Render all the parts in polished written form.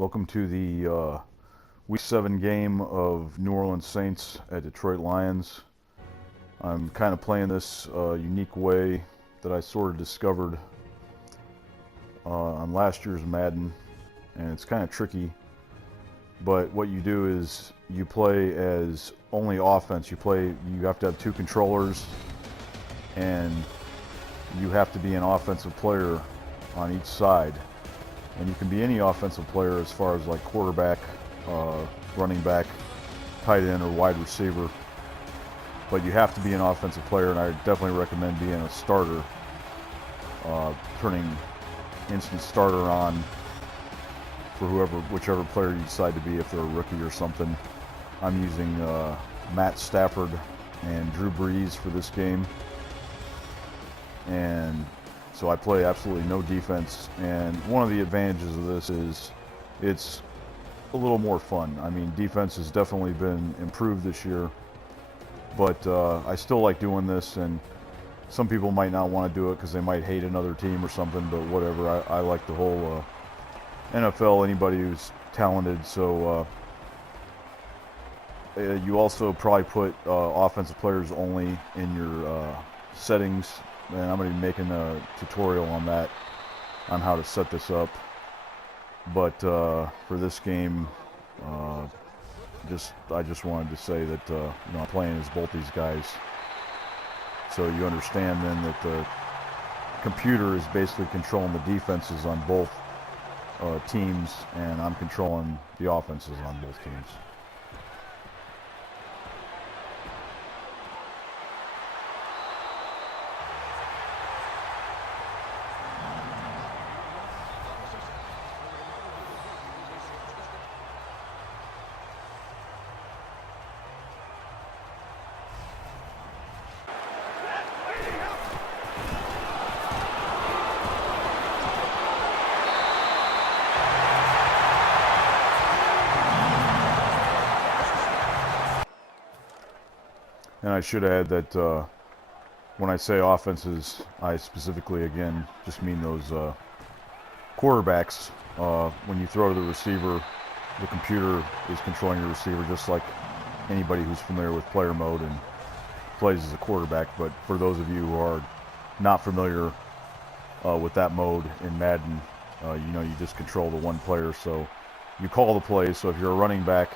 Welcome to the Week 7 game of New Orleans Saints at Detroit Lions. I'm kind of playing this unique way that I sort of discovered on last year's Madden, and it's kind of tricky. But what you do is you play as only offense. You have to have two controllers, and you have to be an offensive player on each side. And you can be any offensive player as far as like quarterback, running back, tight end, or wide receiver. But you have to be an offensive player, and I definitely recommend being a starter, turning instant starter on for whichever player you decide to be, if they're a rookie or something. I'm using Matt Stafford and Drew Brees for this game. And so I play absolutely no defense, and one of the advantages of this is it's a little more fun. I mean, defense has definitely been improved this year, but I still like doing this, and some people might not want to do it because they might hate another team or something, but whatever. I like the whole NFL, anybody who's talented. So you also probably put offensive players only in your settings, and I'm going to be making a tutorial on that, on how to set this up. But for this game, I just wanted to say that I'm playing as both these guys, so you understand then that the computer is basically controlling the defenses on both teams, and I'm controlling the offenses on both teams. And I should add that when I say offenses, I specifically, again, just mean those quarterbacks. When you throw to the receiver, the computer is controlling your receiver, just like anybody who's familiar with player mode and plays as a quarterback. But for those of you who are not familiar with that mode in Madden, you just control the one player. So you call the plays. So if you're a running back,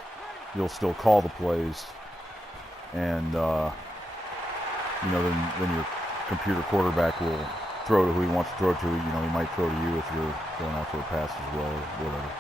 you'll still call the plays. And then your computer quarterback will throw to who he wants to throw to. He might throw to you if you're going out for a pass as well, or whatever.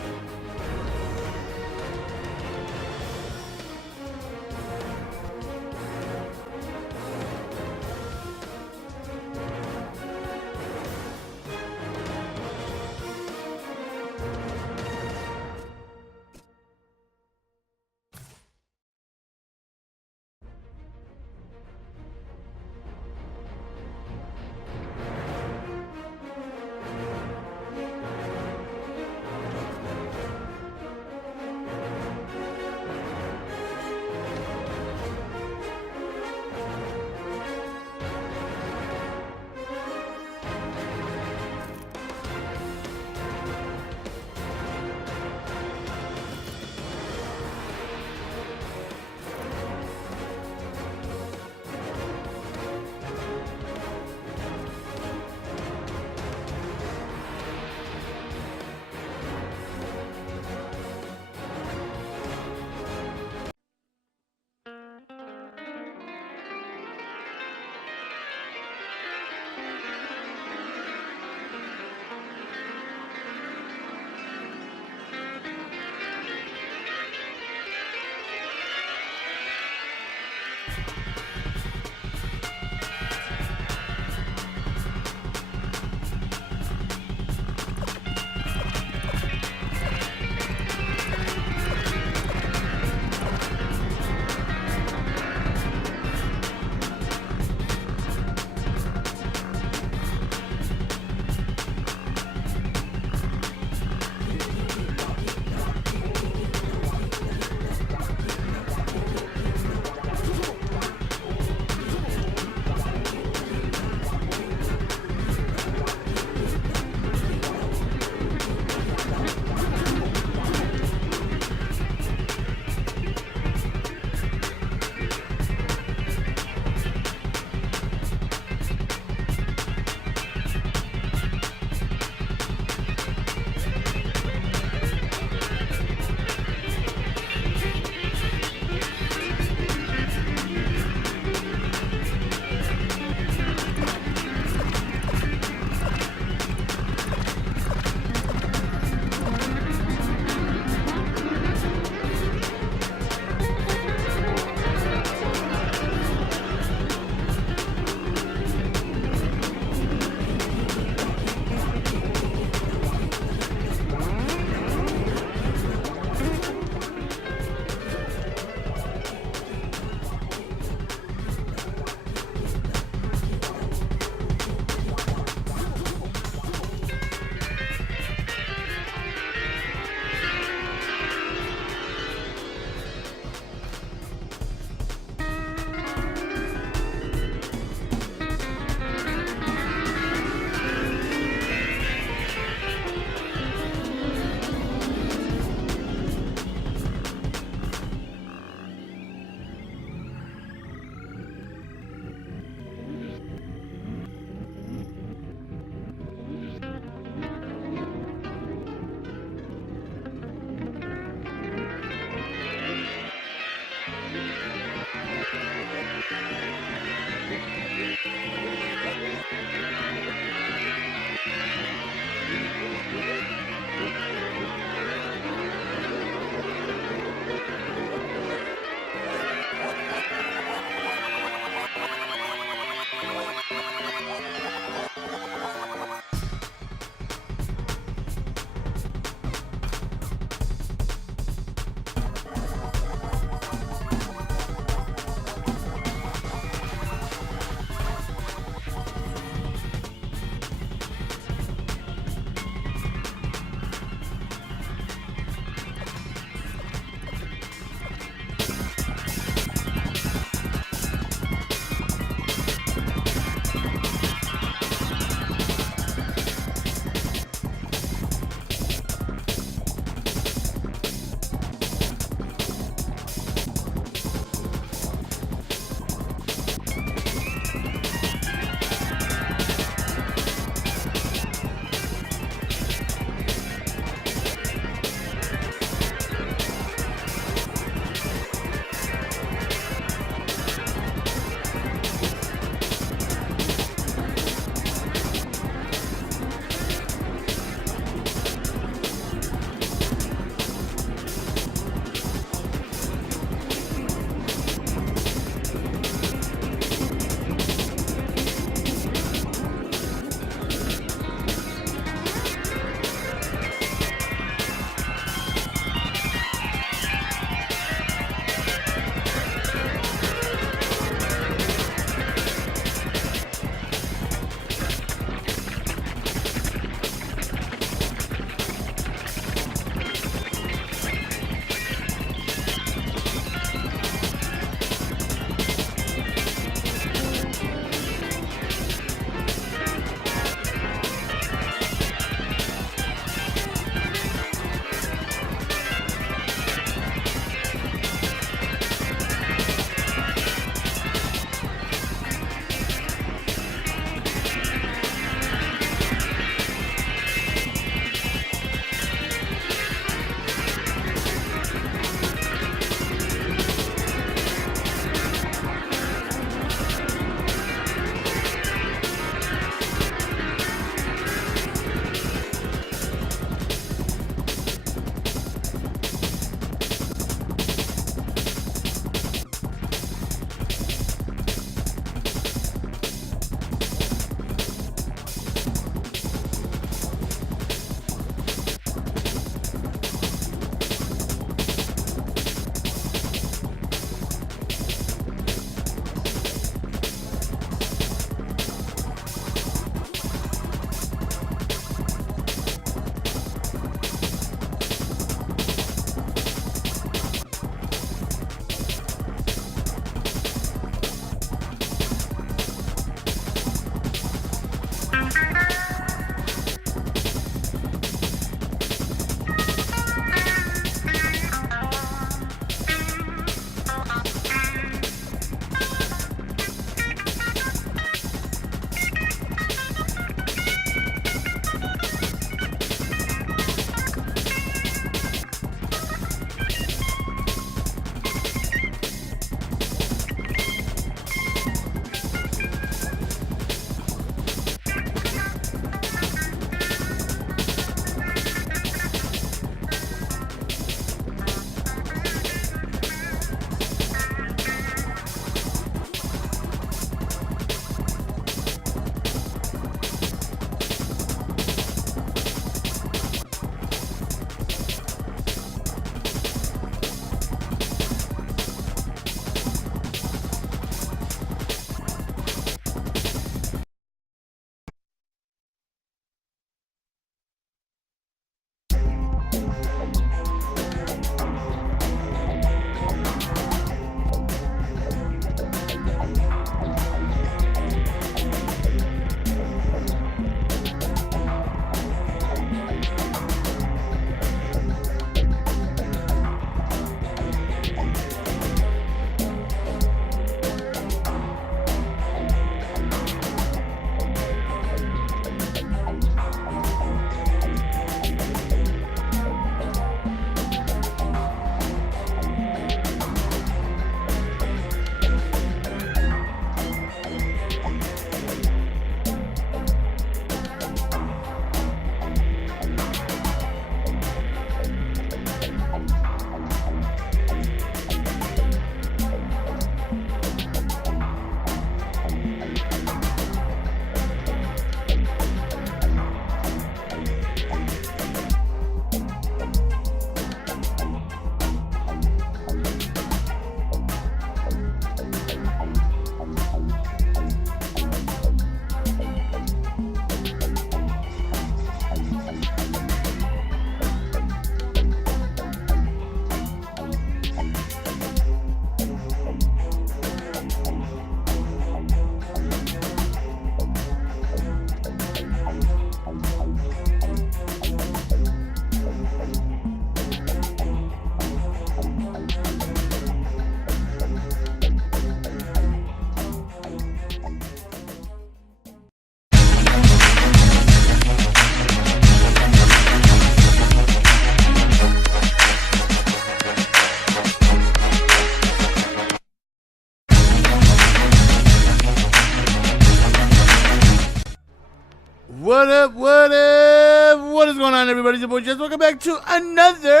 What up? What up? What is going on, everybody? It's your boy Jess. Welcome back to another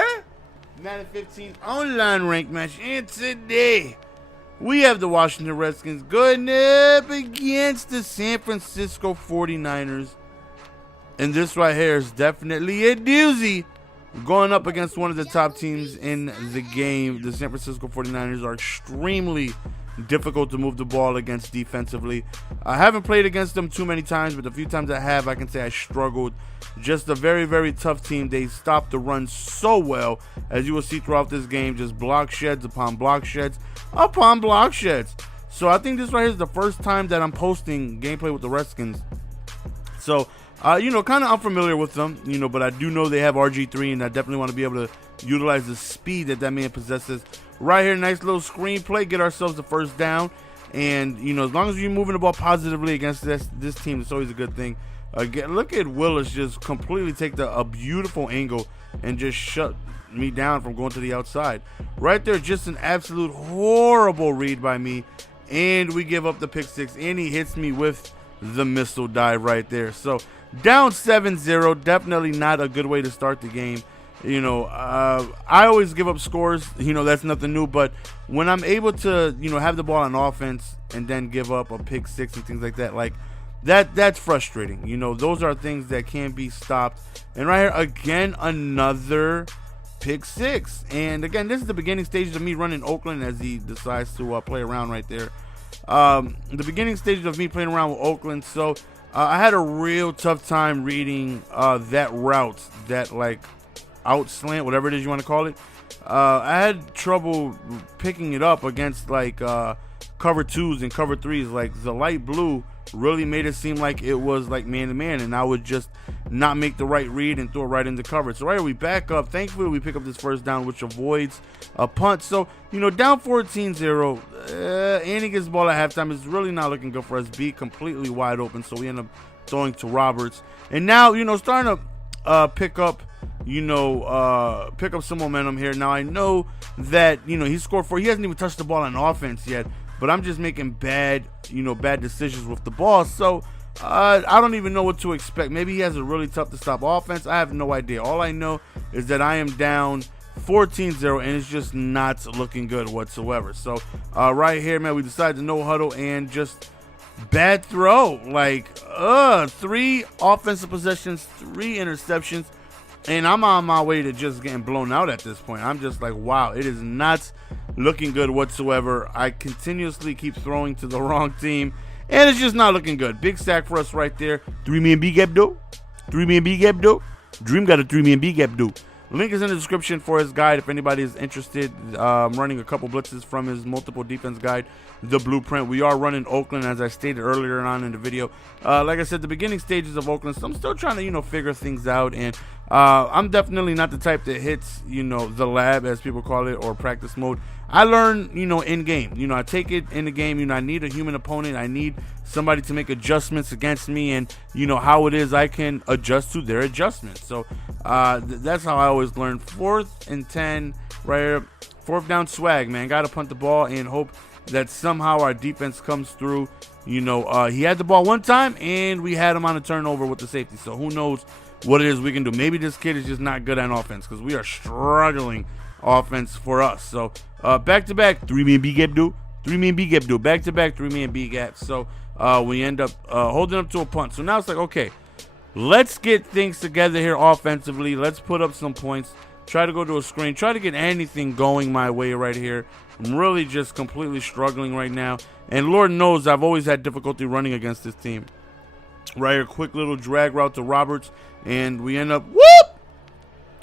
Madden 15 online ranked match. And today, we have the Washington Redskins going up against the San Francisco 49ers. And this right here is definitely a doozy. Going up against one of the top teams in the game. The San Francisco 49ers are extremely difficult to move the ball against defensively. I haven't played against them too many times, but the few times I have, I can say I struggled. Just a very, very tough team. They stopped the run so well, as you will see throughout this game. Just block sheds upon block sheds upon block sheds. So I think this right here is the first time that I'm posting gameplay with the Redskins. So, kind of unfamiliar with them, but I do know they have RG3, and I definitely want to be able to utilize the speed that man possesses. Right here, nice little screenplay, get ourselves the first down. And, as long as you're moving the ball positively against this team, it's always a good thing. Again, look at Willis just completely take a beautiful angle and just shut me down from going to the outside. Right there, just an absolute horrible read by me. And we give up the pick six, and he hits me with the missile dive right there. So, down 7-0, definitely not a good way to start the game. I always give up scores, that's nothing new, but when I'm able to, have the ball on offense and then give up a pick six and things like that, that's frustrating. Those are things that can't be stopped. And right here, again, another pick six. And again, this is the beginning stages of me running Oakland as he decides to play around right there. The beginning stages of me playing around with Oakland, so I had a real tough time reading that route, that out slant, whatever it is you want to call it. I had trouble picking it up against cover twos and cover threes. The light blue really made it seem like it was man to man, and I would just not make the right read and throw it right into coverage. So right here we back up. Thankfully we pick up this first down, which avoids a punt. So down 14-0, and he gets the ball at halftime. Is really not looking good for us. B completely wide open, so we end up throwing to Roberts, and now starting to pick up some momentum here. Now I know that he scored 4. He hasn't even touched the ball on offense yet, but I'm just making bad decisions with the ball. So I don't even know what to expect. Maybe he has a really tough to stop offense. I have no idea. All I know is that I am down 14-0, and it's just not looking good whatsoever. So right here, man, we decided to no huddle and just bad throw. 3 offensive possessions, 3 interceptions. And I'm on my way to just getting blown out at this point. I'm just wow, it is not looking good whatsoever. I continuously keep throwing to the wrong team, and it's just not looking good. Big sack for us right there. 3-man B gap though. 3-man B gap though. Dream got a 3-man B gap though. Link is in the description for his guide if anybody is interested. I'm running a couple blitzes from his multiple defense guide, the blueprint. We are running Oakland, as I stated earlier on in the video. Like I said, the beginning stages of Oakland, so I'm still trying to, figure things out. And I'm definitely not the type that hits, the lab, as people call it, or practice mode. I learn, in game. I take it in the game. I need a human opponent. I need somebody to make adjustments against me, and how it is I can adjust to their adjustments. So that's how I always learn. 4th and 10 right here. 4th down swag, man. Got to punt the ball and hope that somehow our defense comes through. He had the ball one time, and we had him on a turnover with the safety. So who knows what it is we can do. Maybe this kid is just not good on offense, because we are struggling offense for us. So back-to-back 3-man B gap do. 3-man B gap do. Back-to-back 3-man B gap. So we end up holding up to a punt. So now it's okay, let's get things together here offensively. Let's put up some points. Try to go to a screen. Try to get anything going my way right here. I'm really just completely struggling right now. And Lord knows I've always had difficulty running against this team. Right here, quick little drag route to Roberts. And we end up,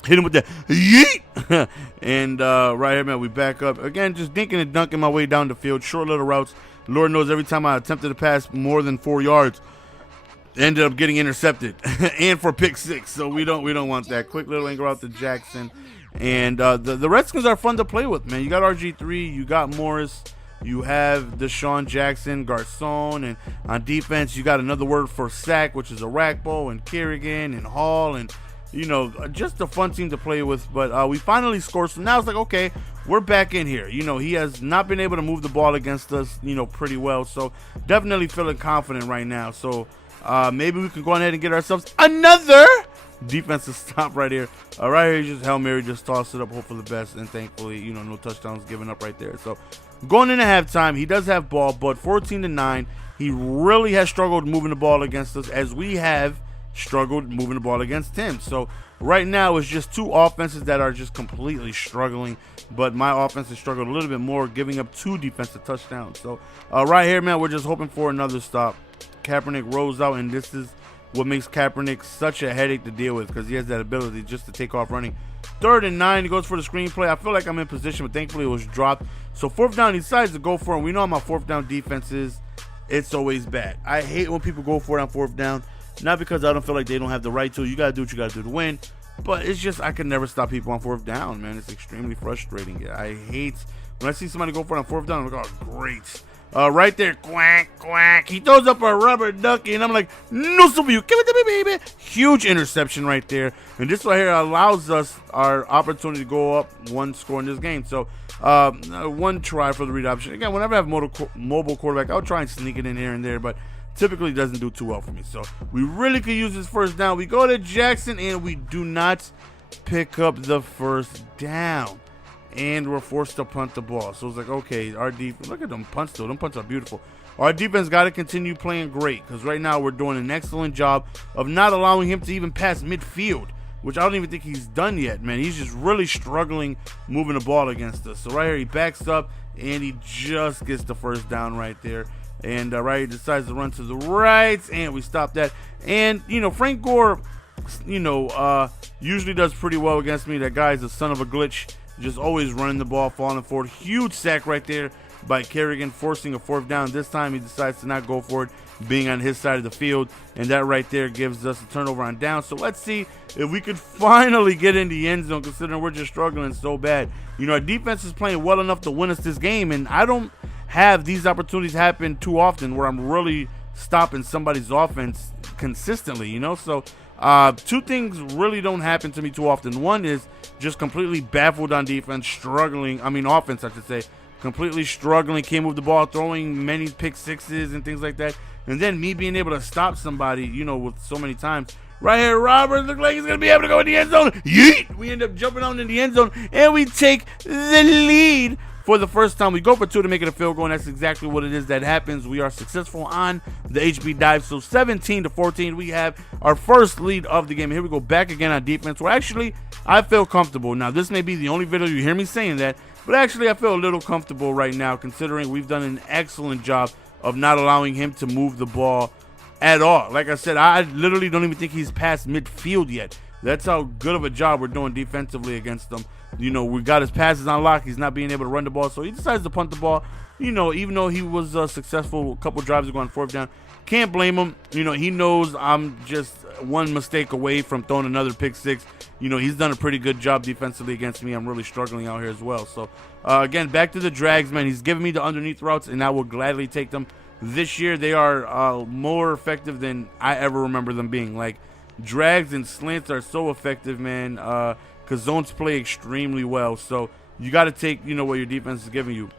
hit him with that yeet. And right here, man, we back up. Again, just dinking and dunking my way down the field. Short little routes. Lord knows every time I attempted to pass more than 4 yards, ended up getting intercepted and for pick six. So we don't want that. Quick little angle out to Jackson. And the Redskins are fun to play with, man. You got RG3, you got Morris, you have Deshaun Jackson, Garcon, and on defense you got another word for sack, which is a Rackbo, and Kerrigan and Hall, and just a fun team to play with. But we finally scored, so now it's okay, we're back in here. He has not been able to move the ball against us, pretty well. So definitely feeling confident right now. So Maybe we can go ahead and get ourselves another defensive stop right here. Right here, just Hail Mary, just toss it up, hope for the best, and thankfully, you know, no touchdowns given up right there. So going into halftime, he does have ball, but 14-9. He really has struggled moving the ball against us, as we have struggled moving the ball against him. So right now, it's just two offenses that are just completely struggling, but my offense has struggled a little bit more, giving up 2 defensive touchdowns. So right here, man, we're just hoping for another stop. Kaepernick rolls out, and this is what makes Kaepernick such a headache to deal with, because he has that ability just to take off running. 3rd and 9, he goes for the screenplay. I feel like I'm in position, but thankfully it was dropped. So 4th down, he decides to go for it. We know how my 4th down defense is. It's always bad. I hate when people go for it on 4th down, not because I don't feel like they don't have the right to. You got to do what you got to do to win, but it's just I can never stop people on 4th down, man. It's extremely frustrating. I hate when I see somebody go for it on 4th down. I'm like, oh, great. Right there, quack, quack. He throws up a rubber ducky, and I'm like, no, so you give it to me, baby. Huge interception right there. And this right here allows us our opportunity to go up 1 score in this game. So, 1 try for the read option. Again, whenever I have mobile quarterback, I'll try and sneak it in here and there, but typically doesn't do too well for me. So, we really could use this 1st down. We go to Jackson, and we do not pick up the 1st down. And we're forced to punt the ball. So it's like, okay, our defense, look at them punts though. Them punts are beautiful. Our defense got to continue playing great, because right now we're doing an excellent job of not allowing him to even pass midfield, which I don't even think he's done yet, man. He's just really struggling moving the ball against us. So right here, he backs up, and he just gets the 1st down right there. And right, he decides to run to the right, and we stop that. And, you know, Frank Gore, you know, usually does pretty well against me. That guy's a son of a glitch. Just always running the ball, falling forward. Huge sack right there by Kerrigan, forcing a 4th down. This time he decides to not go for it, being on his side of the field. And that right there gives us a turnover on down. So let's see if we could finally get in the end zone, considering we're just struggling so bad. You know, our defense is playing well enough to win us this game, and I don't have these opportunities happen too often where I'm really stopping somebody's offense consistently, you know? So 2 things really don't happen to me too often. One is just completely baffled on defense, struggling. I mean, offense, I should say. Completely struggling, can't move the ball, throwing many pick sixes and things like that. And then me being able to stop somebody, you know, with so many times. Right here, Robert looks like he's going to be able to go in the end zone. Yeet! We end up jumping out in the end zone, and we take the lead. For the 1st time, we go for 2 to make it a field goal, and that's exactly what it is that happens. We are successful on the HB dive. So 17-14, we have our 1st lead of the game. Here we go back again on defense. Well, actually, I feel comfortable. Now, this may be the only video you hear me saying that, but actually, I feel a little comfortable right now, considering we've done an excellent job of not allowing him to move the ball at all. Like I said, I literally don't even think he's past midfield yet. That's how good of a job we're doing defensively against them. You know, we got his passes on lock. He's not being able to run the ball, so he decides to punt the ball. You know, even though he was successful a couple drives ago on 4th down, can't blame him. You know, he knows I'm just 1 mistake away from throwing another pick 6. You know, he's done a pretty good job defensively against me. I'm really struggling out here as well. So, again, back to the drags, man. He's giving me the underneath routes, and I will gladly take them. This year, they are more effective than I ever remember them being. Like, drags and slants are so effective, man, because zones play extremely well. So you got to take, you know, what your defense is giving you.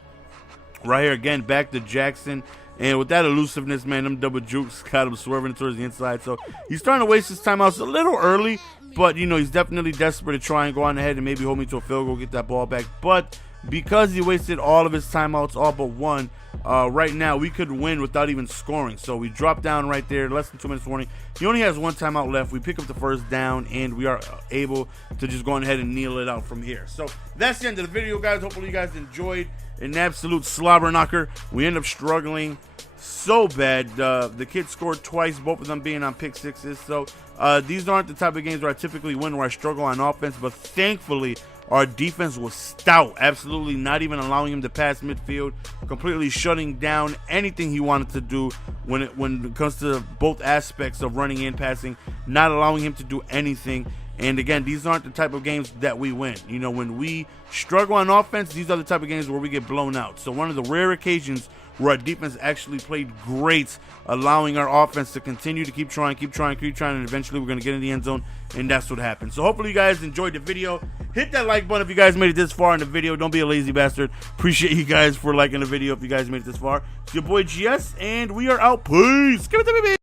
Right here again, back to Jackson. And with that elusiveness, man, them double jukes got him swerving towards the inside. So he's starting to waste his timeouts a little early, but, you know, he's definitely desperate to try and go on ahead and maybe hold me to a field goal, get that ball back. But because he wasted all of his timeouts, all but 1, right now we could win without even scoring. So we drop down right there, less than 2 minutes warning. He only has 1 timeout left. We pick up the 1st down, and we are able to just go on ahead and kneel it out from here. So that's the end of the video, guys. Hopefully you guys enjoyed an absolute slobber knocker. We end up struggling so bad. The kids scored twice, both of them being on pick 6s. So these aren't the type of games where I typically win, where I struggle on offense, but thankfully our defense was stout, absolutely not even allowing him to pass midfield, completely shutting down anything he wanted to do when it comes to both aspects of running and passing, not allowing him to do anything. And again, these aren't the type of games that we win. You know, when we struggle on offense, these are the type of games where we get blown out. So one of the rare occasions where our defense actually played great, allowing our offense to continue to keep trying, and eventually we're going to get in the end zone, and that's what happened. So hopefully you guys enjoyed the video. Hit that like button if you guys made it this far in the video. Don't be a lazy bastard. Appreciate you guys for liking the video if you guys made it this far. It's your boy GS, and we are out. Peace. Give it to me, baby.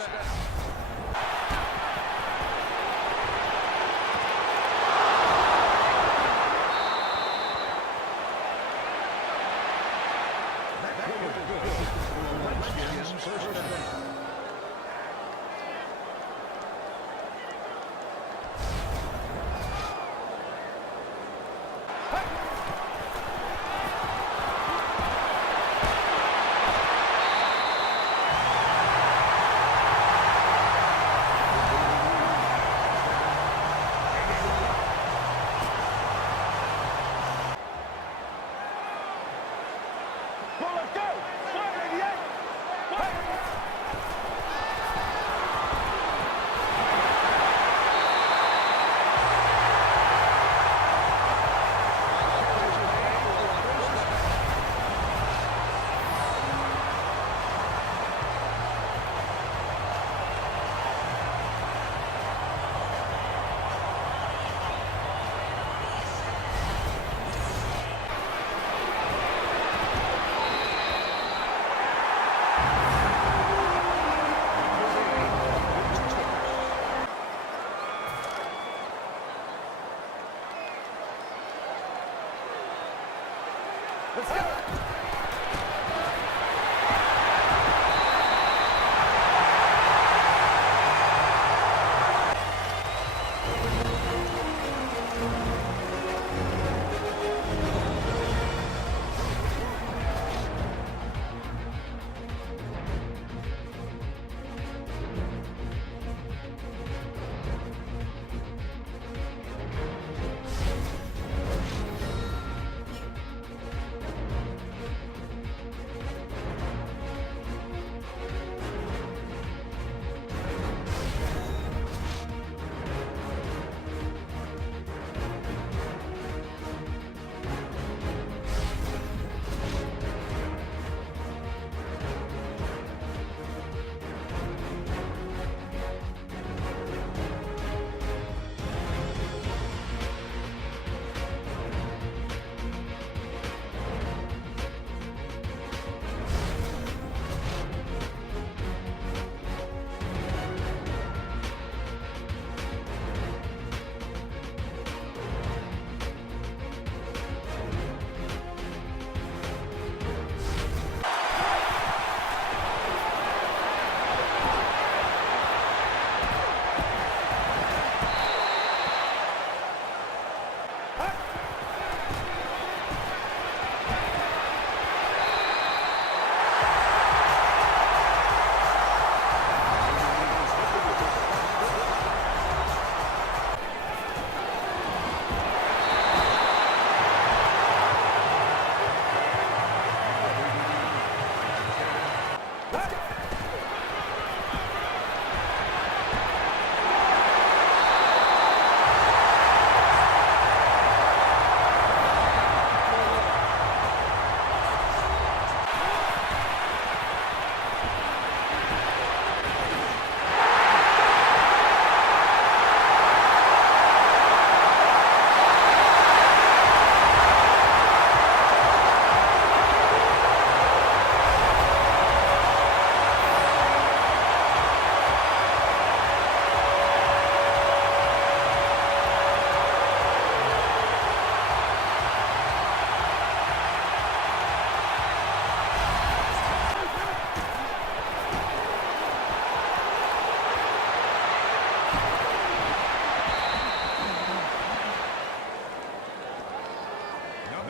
Let's go.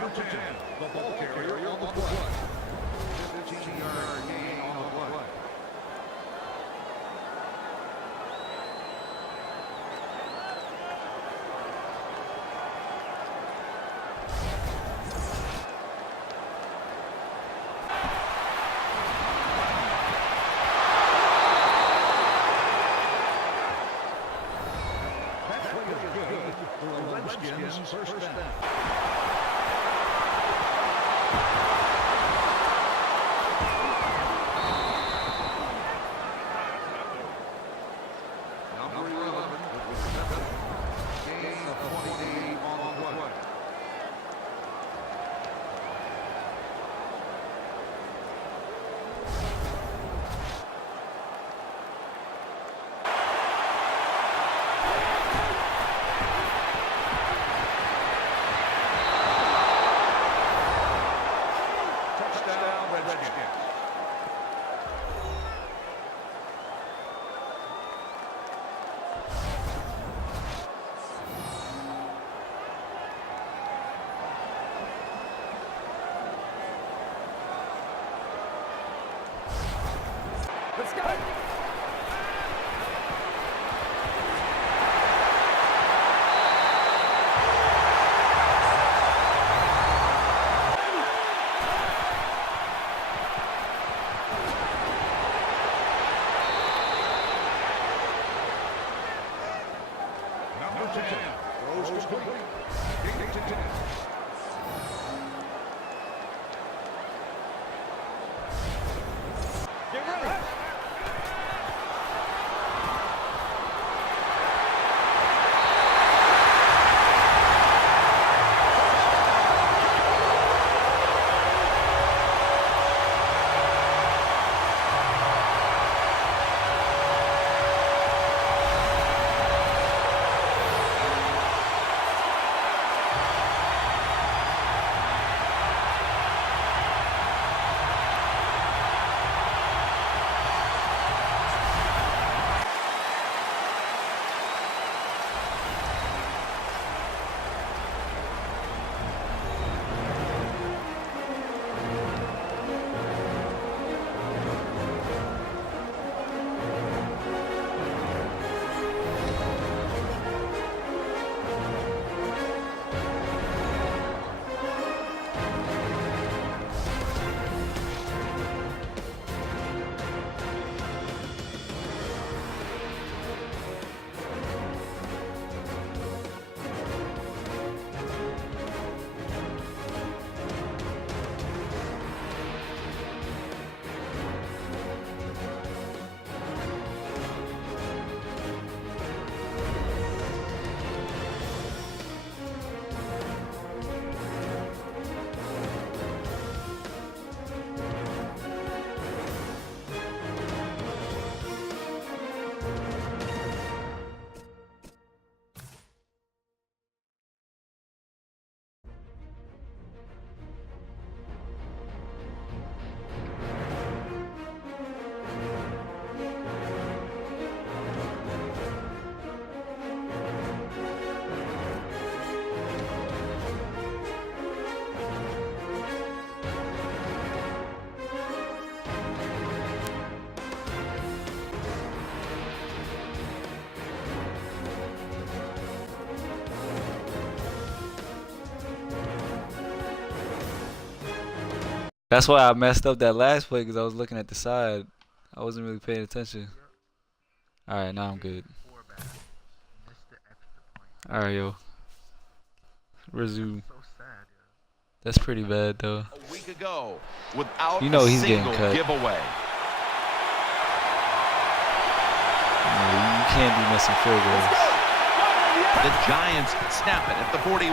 Number 10, the ball carrier on the play. 15-yard gain on the play. That play is good for a Redskins first down. Number 11 with the gain of 28 on the play. Number 10. Throws complete. Gain to 10. Get ready. That's why I messed up that last play because I was looking at the side. I wasn't really paying attention. All right, now I'm good. All right, yo. Resume. That's pretty bad, though. A week ago, without You know a he's getting single cut. giveaway. You can't be missing field goals. The Giants snap it at the 41.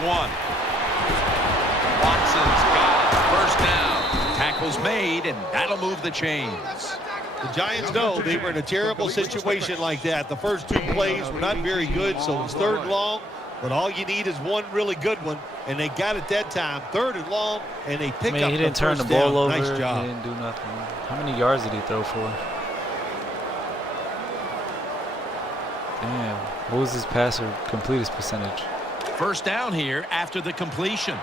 Watson's got it. First down. Tackle's made, and that'll move the chains. The Giants know they were in a terrible situation like that. The first two plays were not very good, so it's third and long. But all you need is one really good one, and they got it that time. Third and long, and they pick up He didn't the turn the first ball down. over. Nice job. He didn't do nothing. How many yards did he throw for? Damn. What was his passer completion percentage? First down here after the completion.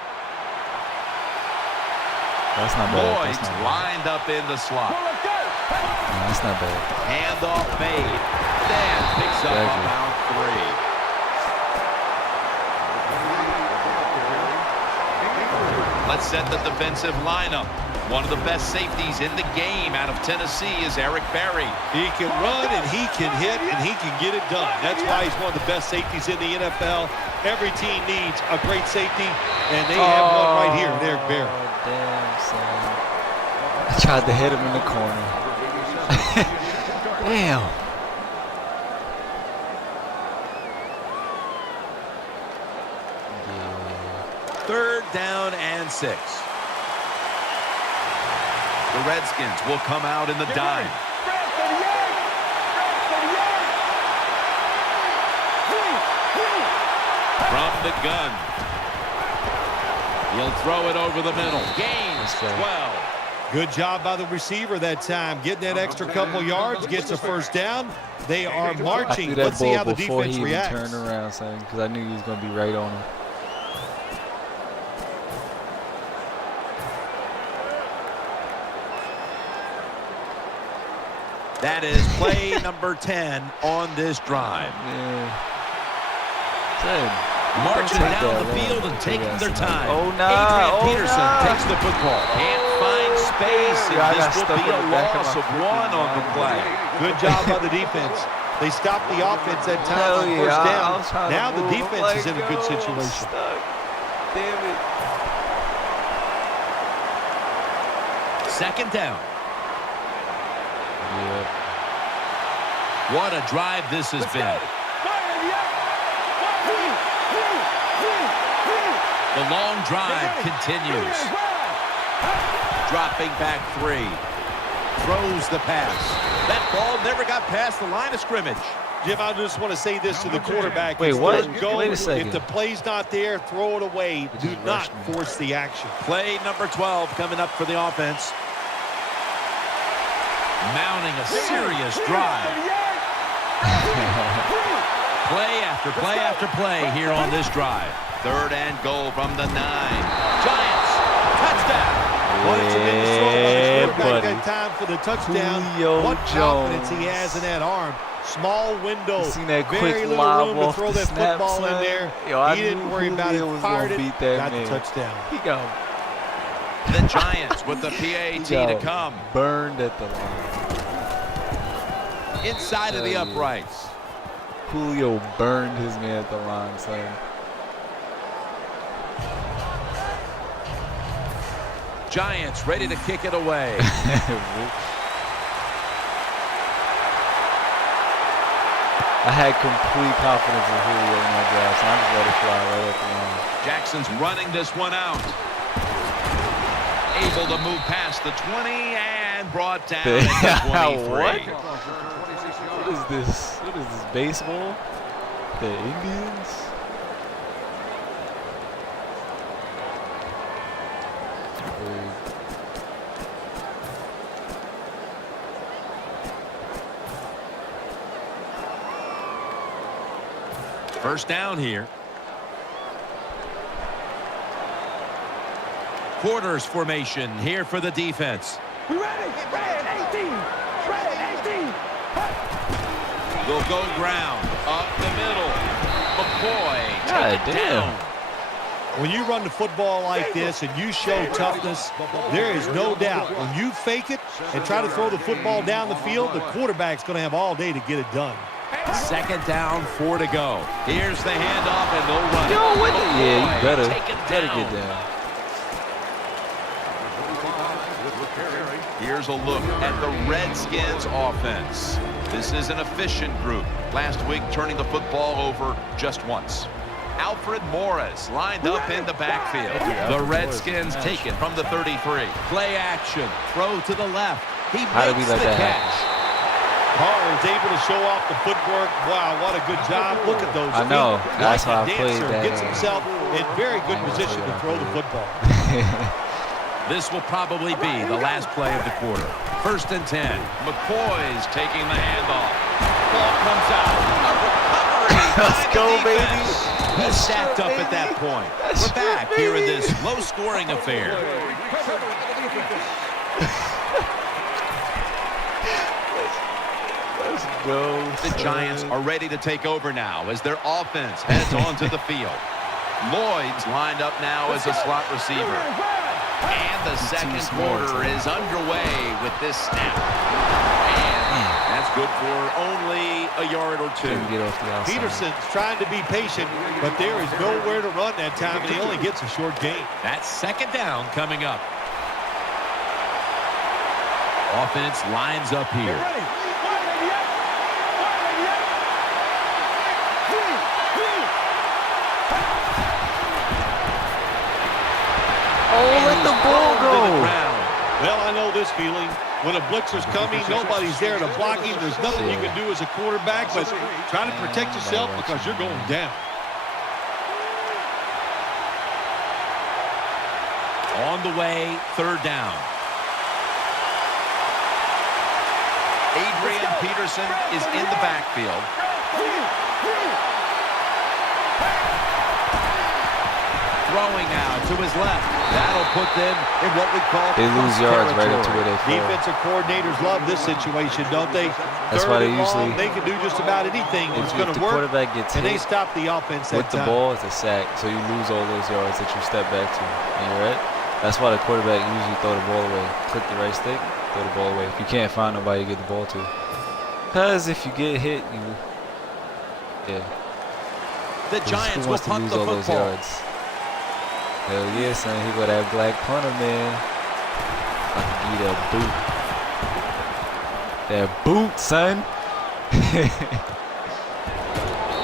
That's not bad. Boyd's That's not bad. lined up in the slot. No, that's not bad. Handoff made. Dan picks up Exactly. about 3. Let's set the defensive lineup. One of the best safeties in the game out of Tennessee is Eric Berry. He can run, and he can hit, and he can get it done. That's why he's one of the best safeties in the NFL. Every team needs a great safety, and they have one right here, Eric Berry. Damn, son. I tried to hit him in the corner. Damn. Third down and 6. The Redskins will come out in the dime. From the gun. He'll throw it over the middle. Gains 12. Good job by the receiver that time, getting that extra couple yards, gets a first down. They are I marching. threw that Let's see ball how the before defense he even reacts. turned around, son, because I knew he was going to be right on him. That is play number 10 on this drive. Marching down the field and taking their time. Adrian Peterson takes the football. Can't find space, and this will be a loss of 1 on the play. Good job by the defense. They stopped the offense that time on first down. Now the defense is in a good situation. Damn it. Second down. Yeah. What a drive this has been. The long drive continues. Dropping back 3. Throws the pass. That ball never got past the line of scrimmage. Jim, I just want to say this to the quarterback. Wait, It's what? third and goal. Wait a second. If the play's not there, throw it away. It Do just not rushed me. force the action. Play number 12 coming up for the offense. Mounting a serious drive. Play after play after play here on this drive. 3rd and goal from the 9. Giants, touchdown. Well, it's a tremendous throw by the quarterback buddy. that time for the touchdown. Julio What confidence he Jones. has in that arm. Small window. You seen that Very quick little lob room to off throw the that snap, football son? in there. Yo, I He didn't knew worry about it. Julio was Fired gonna it. beat that got man. the touchdown. He got The Giants with the PAT to come. burned at the line. Inside of the uprights. Julio burned his man at the line, son. Giants ready to kick it away. I had complete confidence in Julio in that drive, so I just let it fly right at the line. Jackson's running this one out. Able to move past the 20 and brought down at the 23. What is this? What is this, baseball? The Indians? First down here. Quarters formation here for the defense. We ready? Red 18. Red 18. Will go ground up the middle. McCoy God take it damn. down. When you run the football like this and you show toughness, there is no doubt. When you fake it and try to throw the football down the field, the quarterback's going to have all day to get it done. Second down, 4 to go. Here's the handoff, and they'll run it. Yo, what the? Yeah, you McCoy better taken get down. down. Here's a look at the Redskins offense. This is an efficient group. Last week, turning the football over just once. Alfred Morris lined up in the backfield. The Redskins take it from the 33. Play action. Throw to the left. He How did we makes let the that catch. Carr is able to show off the footwork. Wow, what a good job. Look at those I know. feet. That's Like how a I played dancer, that. gets himself in very good position to throw the football. This will probably be the last play of the quarter. 1st and 10. McCoy's taking the handoff. Ball comes out. A recovery. Let's by go, the defense. He's stacked up at that point. We're back here in this low-scoring affair. Let's go. The Giants are ready to take over now as their offense heads onto the field. Lloyd's lined up now as a slot receiver. And the second quarter is underway with this snap. And that's good for only a yard or 2. Couldn't get off the outside. Peterson's trying to be patient, but there is nowhere to run that time, and he only gets a short gain. That's second down coming up. Offense lines up here. Oh, let the ball go. Well, I know this feeling. When a blitzer's coming, nobody's there to block him. There's nothing you can do as a quarterback, but try to protect yourself because you're going down. On the way, 3rd down. Adrian Peterson is in the backfield. throwing now to his left. That'll put them in what we call They lose yards right into where they fall. Defensive coordinators love this situation, don't they? That's why they Third and long, usually- they can do just about anything. It's If going the to work, quarterback gets and they hit stop the offense with that the time. ball, it's a sack. So you lose all those yards that you step back to. And you're right. That's why the quarterback usually throw the ball away. Click the right stick, throw the ball away. If you can't find nobody to get the ball to. Because if you get hit, yeah. The Who Giants will wants to punt lose the all those football. yards? Hell yeah, son. He got that black punter, man. I can give you that boot. That boot, son.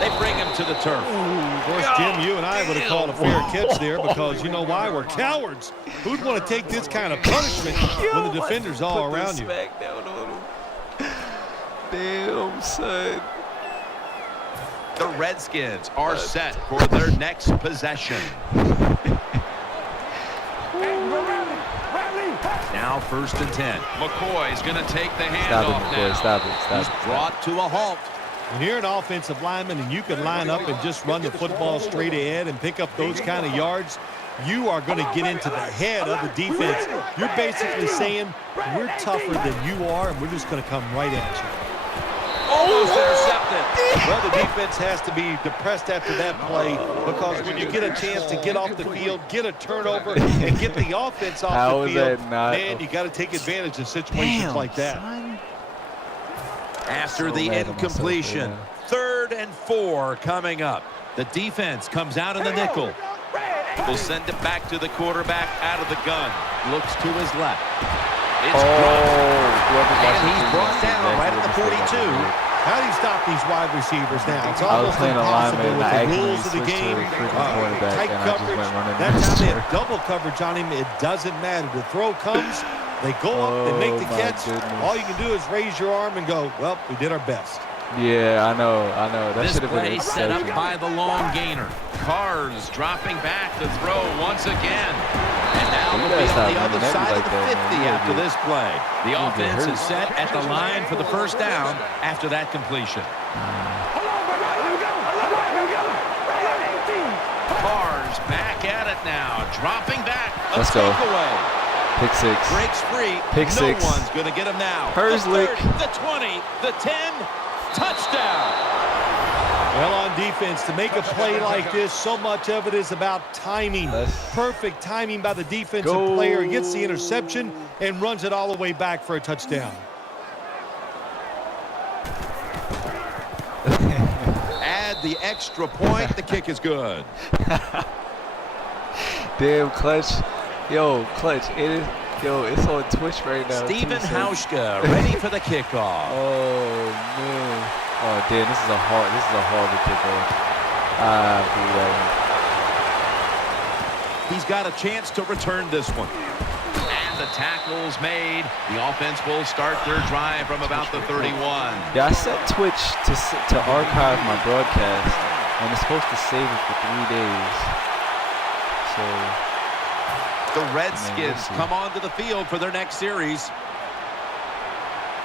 They bring him to the turf. Of course, Jim, you and I would have called a fair catch there because you know why? We're cowards. Who'd want to take this kind of punishment when the defender's all Put the around you? smack down on him. Damn, son. The Redskins are set for their next possession. Now 1st and 10. McCoy's going to take the Stop handoff it, now. McCoy. Stop it. Stop He's it. brought to a halt. When you're an offensive lineman and you can line up and just run the football straight ahead and pick up those kind of yards, you are going to get into the head of the defense. You're basically saying, we're tougher than you are, and we're just going to come right at you. Almost intercepted. Well, the defense has to be depressed after that play because when you get a chance to get off the field, get a turnover, and get the offense off How the is field, that not man, you got to take advantage of situations like that. Son. After So the mad at myself, incompletion, yeah. 3rd and 4 coming up. The defense comes out in the nickel. Will send it back to the quarterback out of the gun. Looks to his left. It's dropped. And he's brought down right at the 42. How do you stop these wide receivers now? It's I was almost playing a impossible lineman, with and I the actually rules of the switched to game. a freaking quarterback, Tight and I just coverage. went running That down the time they court. had double coverage on him. It doesn't matter. The throw comes, they go up, they make the Oh, my catch. goodness. All you can do is raise your arm and go, well, we did our best. Yeah, I know. That This should have been play an set up interception. by the long gainer. Cars dropping back to throw once again. And now You we'll be gotta on stop the other running at me side of like the that, 50 man. after You'll this play. The get offense hurt. is set at the line for the 1st down after that completion. Cars back at it now, dropping back. A Let's go. takeaway. Pick 6. Breaks free. Pick no 6. one's going to get him now. Herzlich. The 30, the 20, the 10. Touchdown. Well, on defense, to make a play like this, so much of it is about timing. Let's Perfect timing by the defensive go. player. Gets the interception and runs it all the way back for a touchdown. Add the extra point. The kick is good. Damn, Clutch. Yo, Clutch. It's on Twitch right now. Steven too, son. Hauschka ready for the kickoff. Oh, man. Oh, damn, this is a horrible kickoff. Ah, boo that He's got a chance to return this one. And the tackle's made. The offense will start their drive from about the 31. one. Yeah, I set Twitch to archive my broadcast, and it's supposed to save it for 3 days. So The Redskins see. come onto the field for their next series.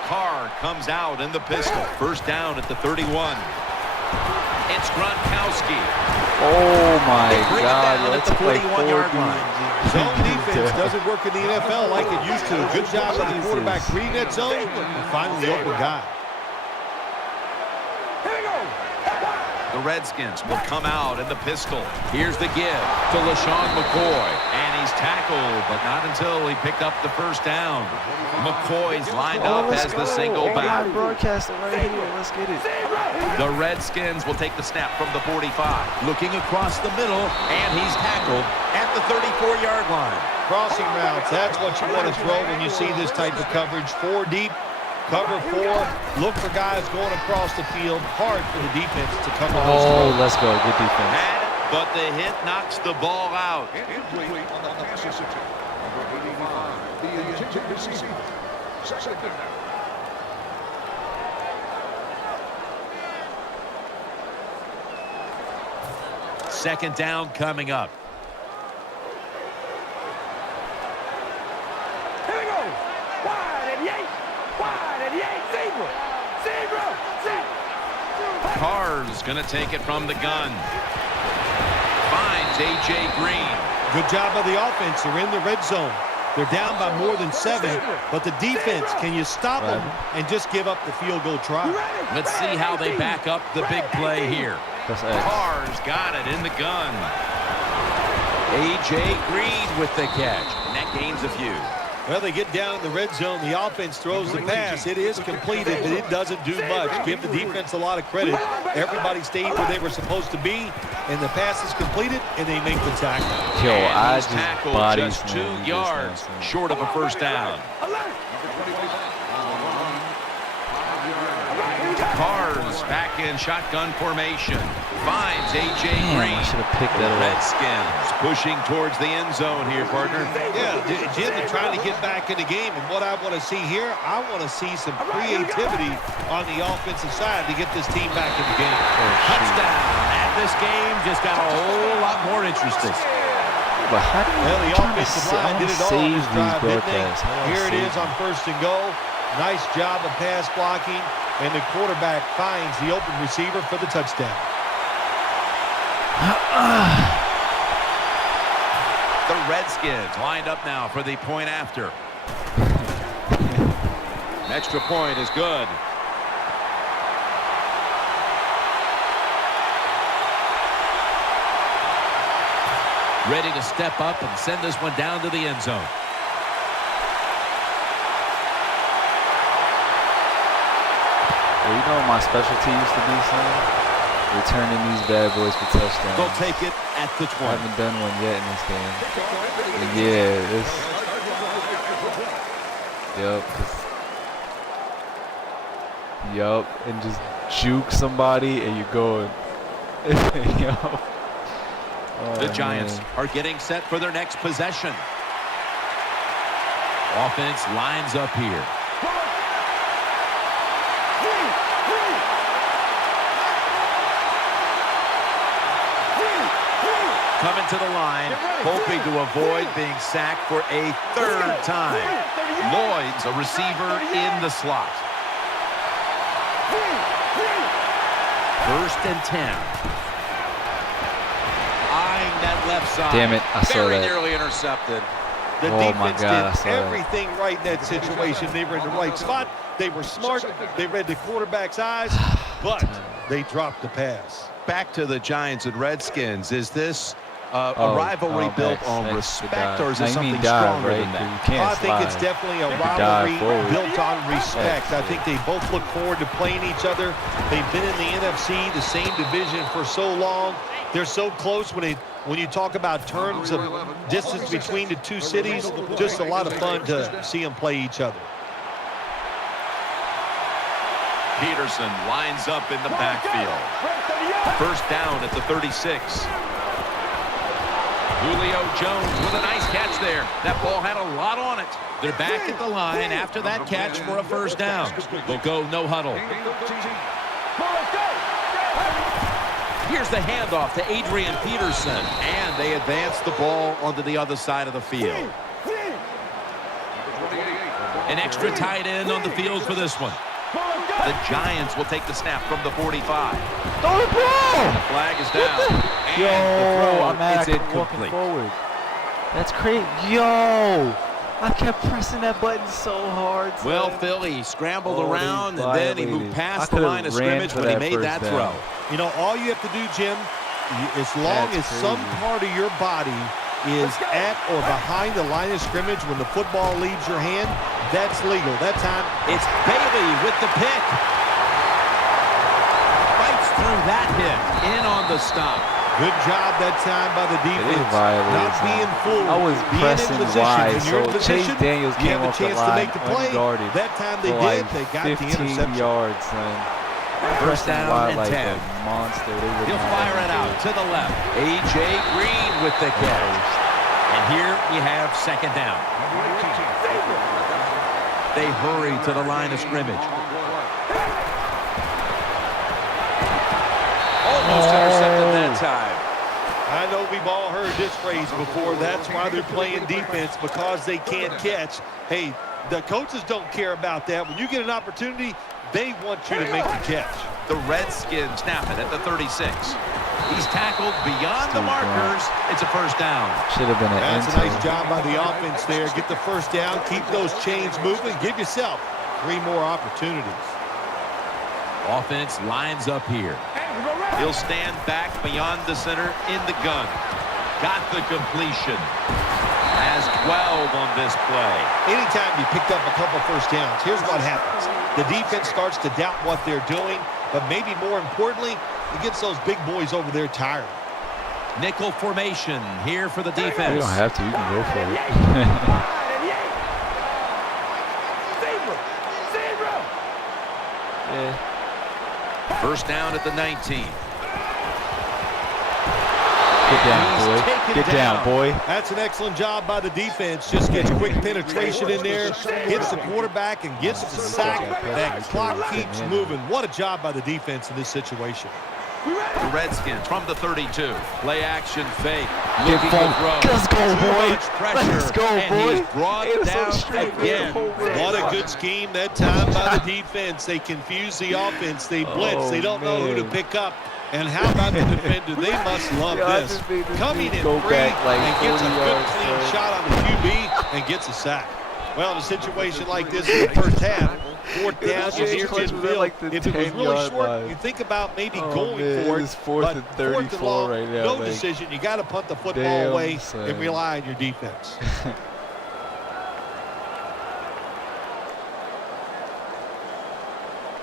Carr comes out in the pistol. 1st down at the 31. It's Gronkowski. oh my They bring it God, down yo, at it's the like 41-yard 4 line. Zone defense doesn't work in the NFL like it used to. Good job by the quarterback reading that zone and finding the open guy. The Redskins will come out in the pistol. Here's the give to LaShawn McCoy. And he's tackled, but not until he picked up the 1st down. McCoy's lined up as the single back. Broadcasting right here. Let's get it. The Redskins will take the snap from the 45. Looking across the middle, and he's tackled at the 34-yard line. Crossing routes, that's what you want to throw when you see this type of coverage. 4 deep, cover 4. Look for guys going across the field. Hard for the defense to cover those Oh, throws. let's go. Good defense. Had it, but the hit knocks the ball out. Incomplete on the pass attempt. Number 85, the intended receiver. Second down. Second down coming up. Here we go. Wide and Yates. Wide and Yates. Zebra. Zebra. Zebra. Carr's going to take it from the gun. finds A.J. Green. Good job by the offense. They're in the red zone. They're down by more than 7, but the defense, can you stop them and just give up the field goal try? Let's see how they back up the big play here. Carr's got it in the gun. A.J. Green with the catch, and that gains a few. Well, they get down in the red zone. The offense throws the pass. It is completed, but it doesn't do much. Give the defense a lot of credit. Everybody stayed where they were supposed to be, and the pass is completed, and they make the tackle. Yo, I He's tackled just 2 yards short of a first down. Carr's back in shotgun formation. Finds A.J. Green. I should have picked that up. Redskins pushing towards the end zone here, partner. Yeah, Jim, they're trying to get back in the game, and what I want to see here, I want to see some creativity on the offensive side to get this team back in the game. Touchdown. And this game just got a whole lot more interesting. But how do you Well, the offensive line did it all on this drive, didn't they? Here it is on 1st and goal. Nice job of pass blocking, and the quarterback finds the open receiver for the touchdown. The Redskins lined up now for the point after. An extra point is good. Ready to step up and send this one down to the end zone. Well, you know what my specialty used to be, son? Returning these bad boys for touchdowns. They'll take it at the 20. I haven't done one yet in this game. Yeah, this. Yup, and just juke somebody and you're going. Yo. Oh, the Giants are getting set for their next possession. Offense lines up here. Coming to the line, hoping to avoid being sacked for a 3rd time. Lloyd's a receiver in the slot. 1st and 10. Eyeing that left side. Damn it, I saw Very that. nearly intercepted. The Oh my defense God, I did saw that. everything right in that situation. They were in the right spot. They were smart. They read the quarterback's eyes, but they dropped the pass. Back to the Giants and Redskins. Is this a rivalry built on respect, or is it something stronger than that? You can't I think it's definitely a rivalry built on respect. I think they both look forward to playing each other. They've been in the NFC, the same division for so long. They're so close when you talk about terms of distance between the two cities. Just a lot of fun to see them play each other. Peterson lines up in the backfield. 1st down at the 36. Julio Jones with a nice catch there. That ball had a lot on it. They're back at the line after that catch for a 1st down. They'll go no huddle. Here's the handoff to Adrian Peterson, and they advance the ball onto the other side of the field. An extra tight end on the field for this one. The Giants will take the snap from the 45. Throw the ball! And the flag is down. And Yo, the throw I'm mad. is I kept walking incomplete. forward. That's crazy. Yo! I kept pressing that button so hard. Son. Well, Phil, he scrambled Oh, around, they and then he violated. moved past I the could've line of ran scrimmage for when he that made that first throw. down. You know, all you have to do, Jim, as long That's as some crazy. part of your body is at or behind the line of scrimmage when the football leaves your hand, that's legal. That time, It's Bailey with the pick. Fights through that hit. In on the stop. good job that time by the defense. violated, Not son. being fooled. I was being pressing in position. wide, When you're in so Chase position, Daniels you came have a off the chance to line make the play. unguarded That time they for did. like They got the 15 interception. yards, son. First Pressing down wide and like 10. a monster. They would He'll not fire let it him out do to the left. A.J. Green with the catch. And here we have 2nd down. They hurry to the line of scrimmage. Almost intercepted that time. I know we've all heard this phrase before. That's why they're playing defense, because they can't catch. Hey, the coaches don't care about that. When you get an opportunity, they want you to make the catch. The Redskins snap it at the 36. He's tackled beyond the markers. It's a first down. Should have been an end That's a nice job by the offense there. Get the first down, keep those chains moving, give yourself 3 more opportunities. Offense lines up here. He'll stand back beyond the center in the gun. Got the completion. Has 12 on this play. Anytime you picked up a couple first downs, here's what happens. The defense starts to doubt what they're doing, but maybe more importantly, it gets those big boys over there tired. Nickel formation here for the defense. You don't have to. You can go for it. Yeah. First down at the 19. Get down, boy. Get down, boy. That's an excellent job by the defense. Just gets quick penetration in there, hits the quarterback, and gets the sack. That clock keeps moving. What a job by the defense in this situation. The Redskins from the 32. Play action fake. Get Looking to from. throw. Let's go, boy. Much pressure. Let's go, and boy. He's brought down again. What a good scheme that time by the defense. They confuse the offense. They blitz. They don't know who to pick up. And how about the defender? They must love this. Coming in free and gets a good clean shot on the QB and gets a sack. Well, in a situation like this in the first half, 4th down, you're near midfield. If it was really short, you think about maybe going for it. It's 4th and 34 right now. No decision. You got to punt the football away and rely on your defense.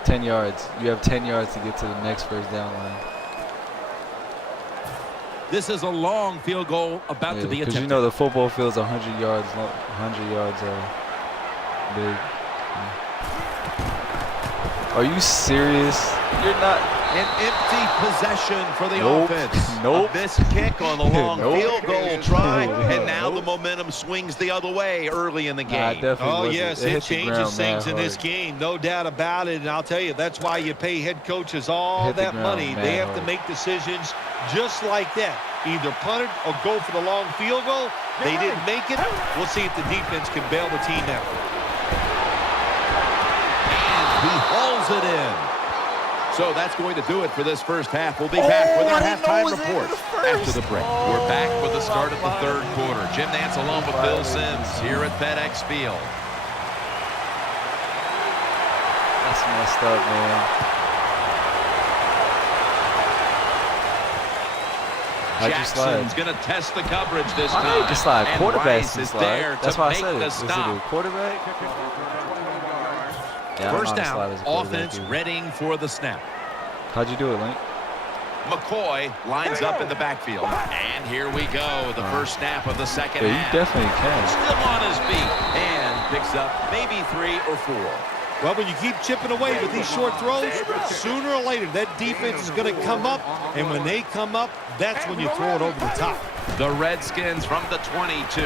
$10 yards. You have 10 yards to get to the next first down line. This is a long field goal about to be attempted. Because you know the football field's 100 yards long, 100 yards big. Are you serious? You're not. An empty possession for the Nope. offense. Nope. A missed kick on the long Nope. field goal try, and now Nope. the momentum swings the other way early in the game. Oh, yes, it changes things in this hard. game, no doubt about it. And I'll tell you, that's why you pay head coaches all Hit the that ground money. They have to hard. make decisions just like that. Either punt it or go for the long field goal. They didn't make it. We'll see if the defense can bail the team out. And he hauls it in. So that's going to do it for this first half. We'll be back with our halftime report after the break. We're back with the start of the third quarter. Jim Nance along with Bill Sims here at FedEx Field. That's messed up, man. Jackson's going to test the coverage this I know time. you can slide. And Quarterbacks Rice can is slide. there That's to why I make said it. the Is it stop. a quarterback? Yeah, I don't First know how to slide down, as a quarterback offense either. readying for the snap. How'd you do it, Link? McCoy lines up in the backfield. And here we go, the first snap of the second Yeah, you half. definitely can. Still on his feet and picks up maybe 3 or 4. Well, when you keep chipping away with these short throws, sooner or later that defense is going to come up, and when they come up, that's when you throw it over the top. The Redskins from the 22.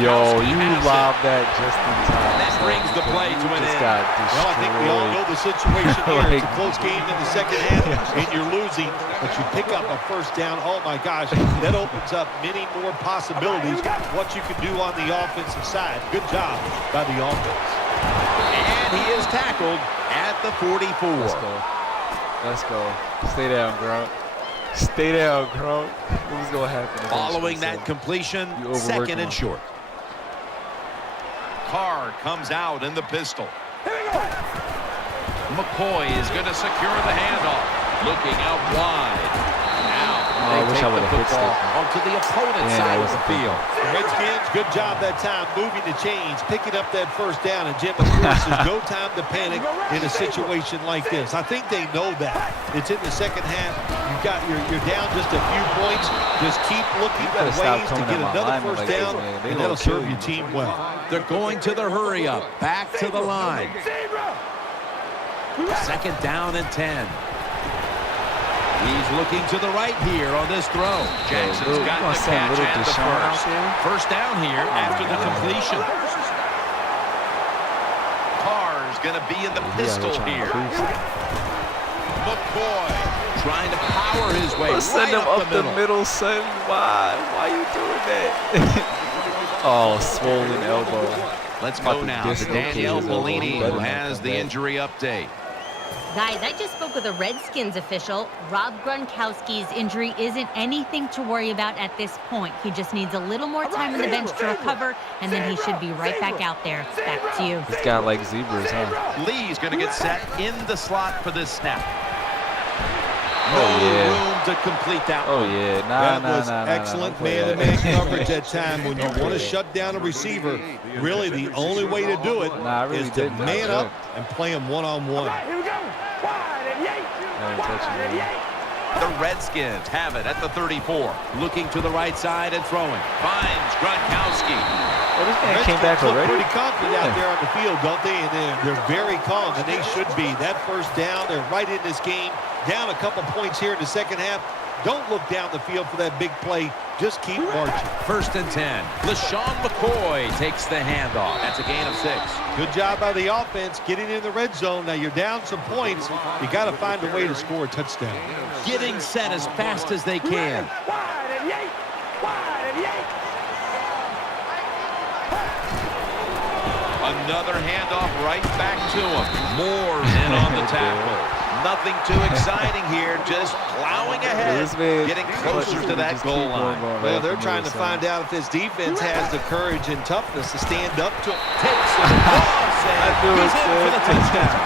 Yo, you has it. lobbed that just in time. That brings the play to an end. Well, I think we all know the situation here. It's a close game in the second half, and you're losing, but you pick up a first down. Oh, my gosh, that opens up many more possibilities what you can do on the offensive side. Good job by the offense. And he is tackled at the 44. Let's go. Let's go. Stay down, Gronk. Stay down, Gronk. What was going to happen? Following that completion, second and short. Carr comes out in the pistol. McCoy is going to secure the handoff. Looking out wide. Now I they wish take I the would've hit football that. onto the opponent's Man, side that of the was field. The Redskins, good job that time, moving the chains, picking up that first down. And Jim, of course, there's no time to panic in a situation like this. I think they know that. It's in the second half. You're down just a few points. Just keep looking for better stop ways to coming get at my another linemen first like this, down, man. They and that'll gonna kill serve you, your team well. They're going to the hurry up. Back to the line. Second down and 10. He's looking to the right here on this throw. Jackson's got the catch and the first. First down here after the completion. Carr's going to be in the pistol here. McCoy trying to power his way Send right him up up the the middle, son. Why? Why you doing that? Oh, swollen elbow. Let's About go to now to dislocate Danielle his elbow. Bellini, Better who not has come the back. injury update. Guys, I just spoke with a Redskins official. Rob Gronkowski's injury isn't anything to worry about at this point. He just needs a little more time on the bench to recover, and then he should be right back out there. Back to you. He's got like zebras, huh? Lee's going to get set in the slot for this snap. No yeah. room to complete that Oh, one. yeah. That was excellent man-to-man coverage that time. When you want to shut down a receiver, really the only way to do it is to man up and play him one-on-one. Here we go. Wide and Yates. The Redskins have it at the 34. Looking to the right side and throwing. Finds Gronkowski. Oh, this man came back Look already? pretty confident out there on the field, don't they? And they're very calm, and they should be. That first down, they're right in this game. Down a couple points here in the second half. Don't look down the field for that big play. Just keep marching. 1st and 10. LaShawn McCoy takes the handoff. That's a gain of 6. Good job by the offense getting in the red zone. Now you're down some points. You got to find a way to score a touchdown. Getting set as fast as they can. Wide and Yates. Wide and Yates. Another handoff right back to him. Moore's in on the tackle. Nothing too exciting here, just plowing ahead, getting closer to that goal line. Well, they're trying to find out if this defense has the courage and toughness to stand up to him. Takes the cross, and he's in for the touchdown.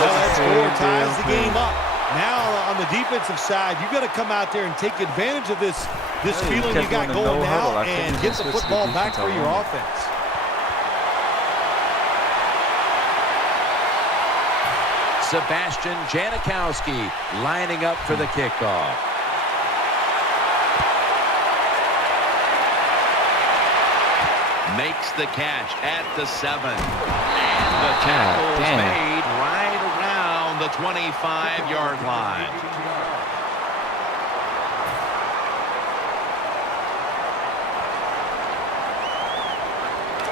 So that score ties the game up. Now on the defensive side, you've got to come out there and take advantage of this feeling you got going now and get the football back for your offense. Sebastian Janikowski lining up for the kickoff. Makes the catch at the 7. And the tackle's made right around the 25-yard line.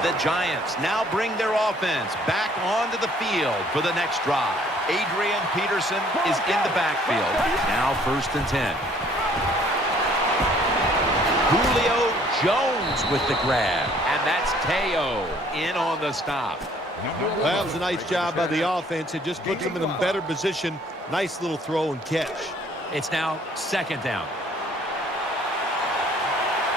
The Giants now bring their offense back onto the field for the next drive. Adrian Peterson is in the backfield. Now 1st and 10. Julio Jones with the grab. And that's Teo in on the stop. That was a nice job by the offense. It just puts them in a better position. Nice little throw and catch. It's now 2nd down.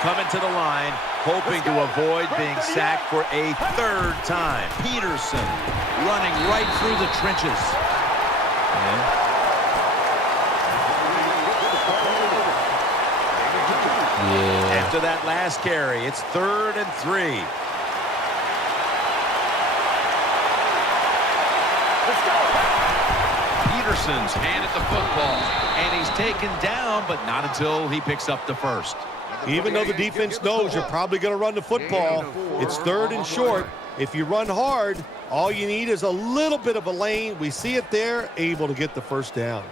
Coming to the line, hoping to avoid being sacked for a 3rd time. Peterson running right through the trenches. Yeah. After that last carry, it's 3rd and 3. Peterson's handed the football, and he's taken down, but not until he picks up the 1st. Even though the defense knows you're probably going to run the football, it's 3rd and short. If you run hard, all you need is a little bit of a lane. We see it there, able to get the 1st down.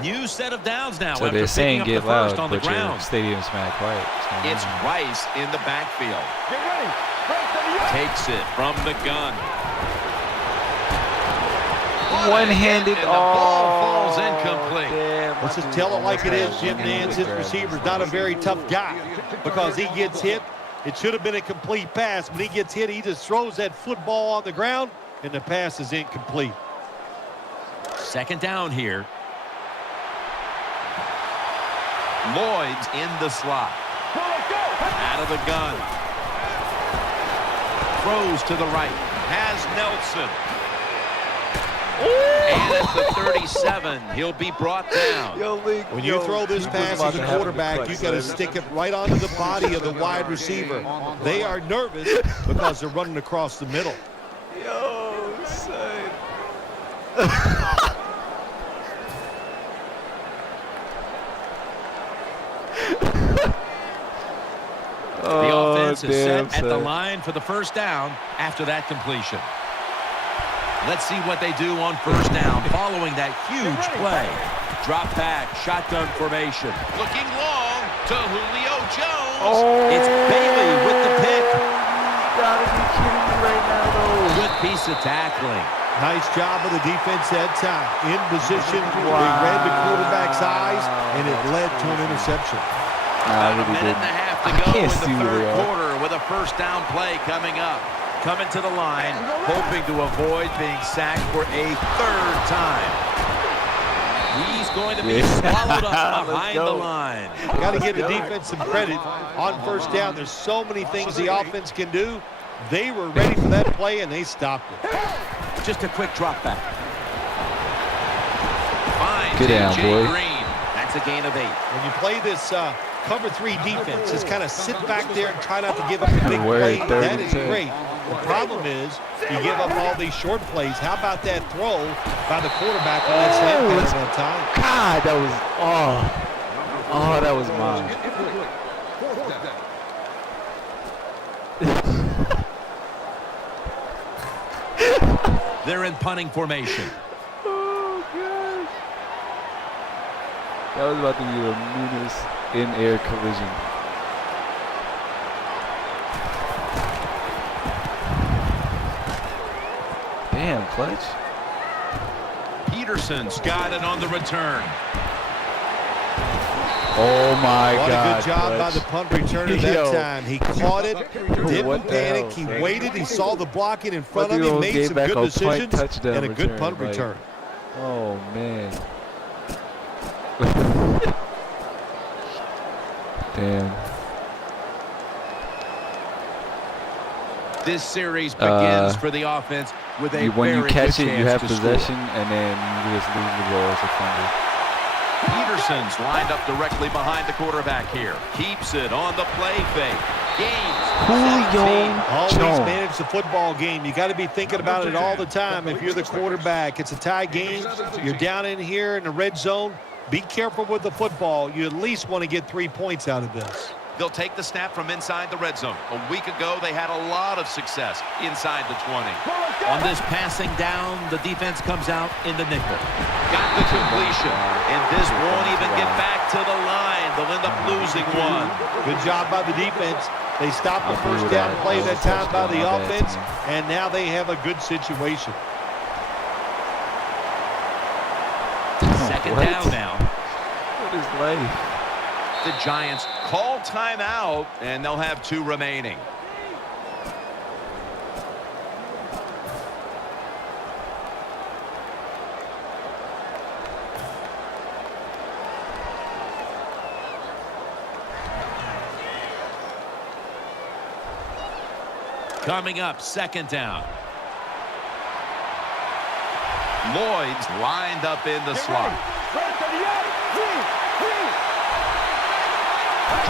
New set of downs now. So after they're saying picking up get the 1st loud, on the but your ground. stadium's mad quiet. It's Rice in the backfield. Get ready. Break to the yoke. Takes it from the gun. One-handed. And the ball falls incomplete. Damn, Let's just tell it like it is. Jim Nance, his receiver's not a very tough guy because he gets hit. It should have been a complete pass. When he gets hit, he just throws that football on the ground, and the pass is incomplete. 2nd down here. Lloyd's in the slot. Out of the gun. Throws to the right. Has Nelson. And at the 37, he'll be brought down. When you throw this pass as a quarterback, you got to stick it right onto the body of the wide receiver. They are nervous because they're running across the middle. Yo, son. The offense is set at the line for the 1st down after that completion. Let's see what they do on 1st down following that huge play. Drop back, shotgun formation. Looking long to Julio Jones. It's Bailey with the pick. You gotta be kidding me right now, though. Good piece of tackling. Nice job of the defense that time. In position, they read the quarterback's eyes, and it led to an interception. About a minute and a half left to I go in can't the see where third they are. quarter with a first down play coming up. Coming to the line, hoping to avoid being sacked for a third time. He's going to be swallowed up behind the line. Got to give the defense some credit on first down. There's so many things the offense can do. They were ready for that play, and they stopped it. Just a quick drop back. Finds Get down, A.J. boy. Green. That's a gain of 8. When you play this cover 3 defense, just kind of sit back there and try not to give up a big Word, play. third That and is 10. great. The problem is you give up all these short plays. How about that throw by the quarterback on that slant pattern that time? God, that was that was mine. They're in punting formation. Oh gosh. That was about to be the meanest in-air collision. Damn, clutch. Peterson's got it on the return. Oh my What God. a good job by clutch. the punt returner that Yo. time. He caught it, didn't What the panic. hell, He son? waited. He saw the blocking in front What of the him, old made gave some back good a punt decisions, touchdown and a good return, punt like- return. Oh man. Damn. This series begins for the offense with a When you very catch good it, you chance have to possession, and then you just lose the ball as a fumble. score. Peterson's lined up directly behind the quarterback here. Keeps it on the play fake. Gains 17. Always Jones. manage the football game. You got to be thinking about it all the time. If you're the quarterback, it's a tie game. You're down in here in the red zone. Be careful with the football. You at least want to get 3 points out of this. They'll take the snap from inside the red zone. A week ago, they had a lot of success inside the 20. On this passing down, the defense comes out in the nickel. Got the completion, and this won't even get back to the line. They'll end up losing one. Good job by the defense. They stopped the I'll agree first with down that. play That was that a time by the touchdown. My bad, offense, team. and now they have a good situation. Second What? down now. What is life? The Giants call timeout, and they'll have 2 remaining. Coming up, second down. Lloyd's lined up in the slot.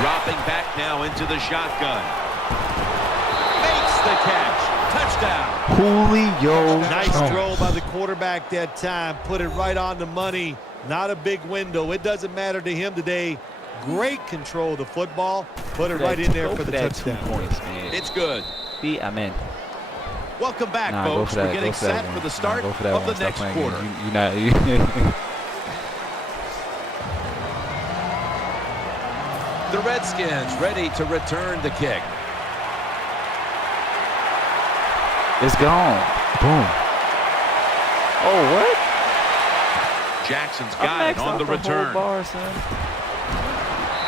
Dropping back now into the shotgun. Makes the catch. Touchdown. Julio Nice Jones. throw by the quarterback that time. Put it right on the money. Not a big window. It doesn't matter to him today. Great control of the football. Put it right in there for the that touchdown. 2 points, man. It's good. Amen. Welcome back, Nah, go folks. for that. We're getting Go for that set one. for the Nah, start go for that of the one. Stop next playing quarter. games. You not. The Redskins ready to return the kick. It's gone. Boom. Oh, what? Jackson's I got it maxed on out the whole return. bar, son.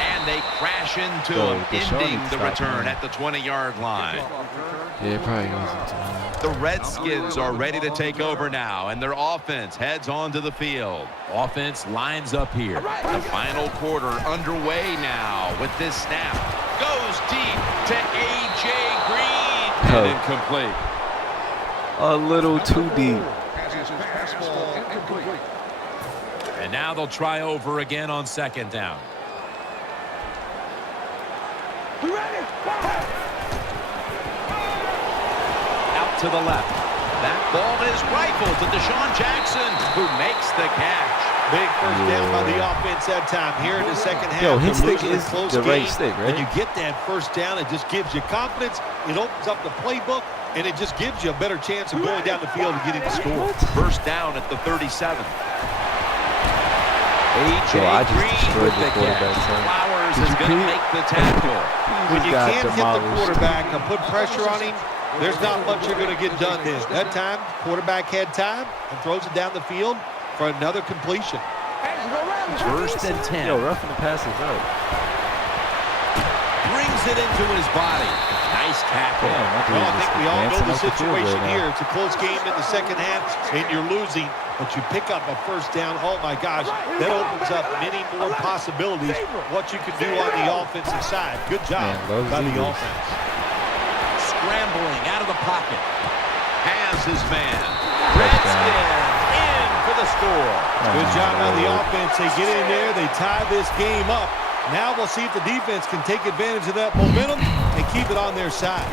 And they crash into Yo, him, Deshaun ending needs to the stop return playing. at the 20-yard line. Yeah, it probably goes into The Redskins are ready to take over now, and their offense heads onto the field. Offense lines up here. The final quarter underway now with this snap. Goes deep to A.J. Green. Oh. And incomplete. a little too deep. And now they'll try over again on second down. Out to the left. That ball is rifled to Deshaun Jackson, who makes the catch. Big first down by the offense that time. Here in the second half, Yo, his they're stick losing a is close the right game. stick, right? When you get that first down, it just gives you confidence. It opens up the playbook, and it just gives you a better chance of going down the field and getting the score. First down at the 37. A.J. Yo, I just Green destroyed with the the quarterback, catch. son. Flowers Did is you going to peep? make the tackle. When He you got can't hit the demolished. quarterback and put pressure on him, there's not much you're going to get done then. That time, quarterback had time and throws it down the field for another completion. First and 10. Yo, roughing the passes up. Brings Drills it into his body. Nice tackle. Well, I think we all know the situation here. It's a close game in the second half, and you're losing, but you pick up a first down. Oh, my gosh, that opens up many more possibilities what you can do on the offensive side. Good job by the offense. Scrambling out of the pocket. Has his man. Redskins in for the score. Good job by the offense. They get in there. They tie this game up. Now we'll see if the defense can take advantage of that momentum and keep it on their side.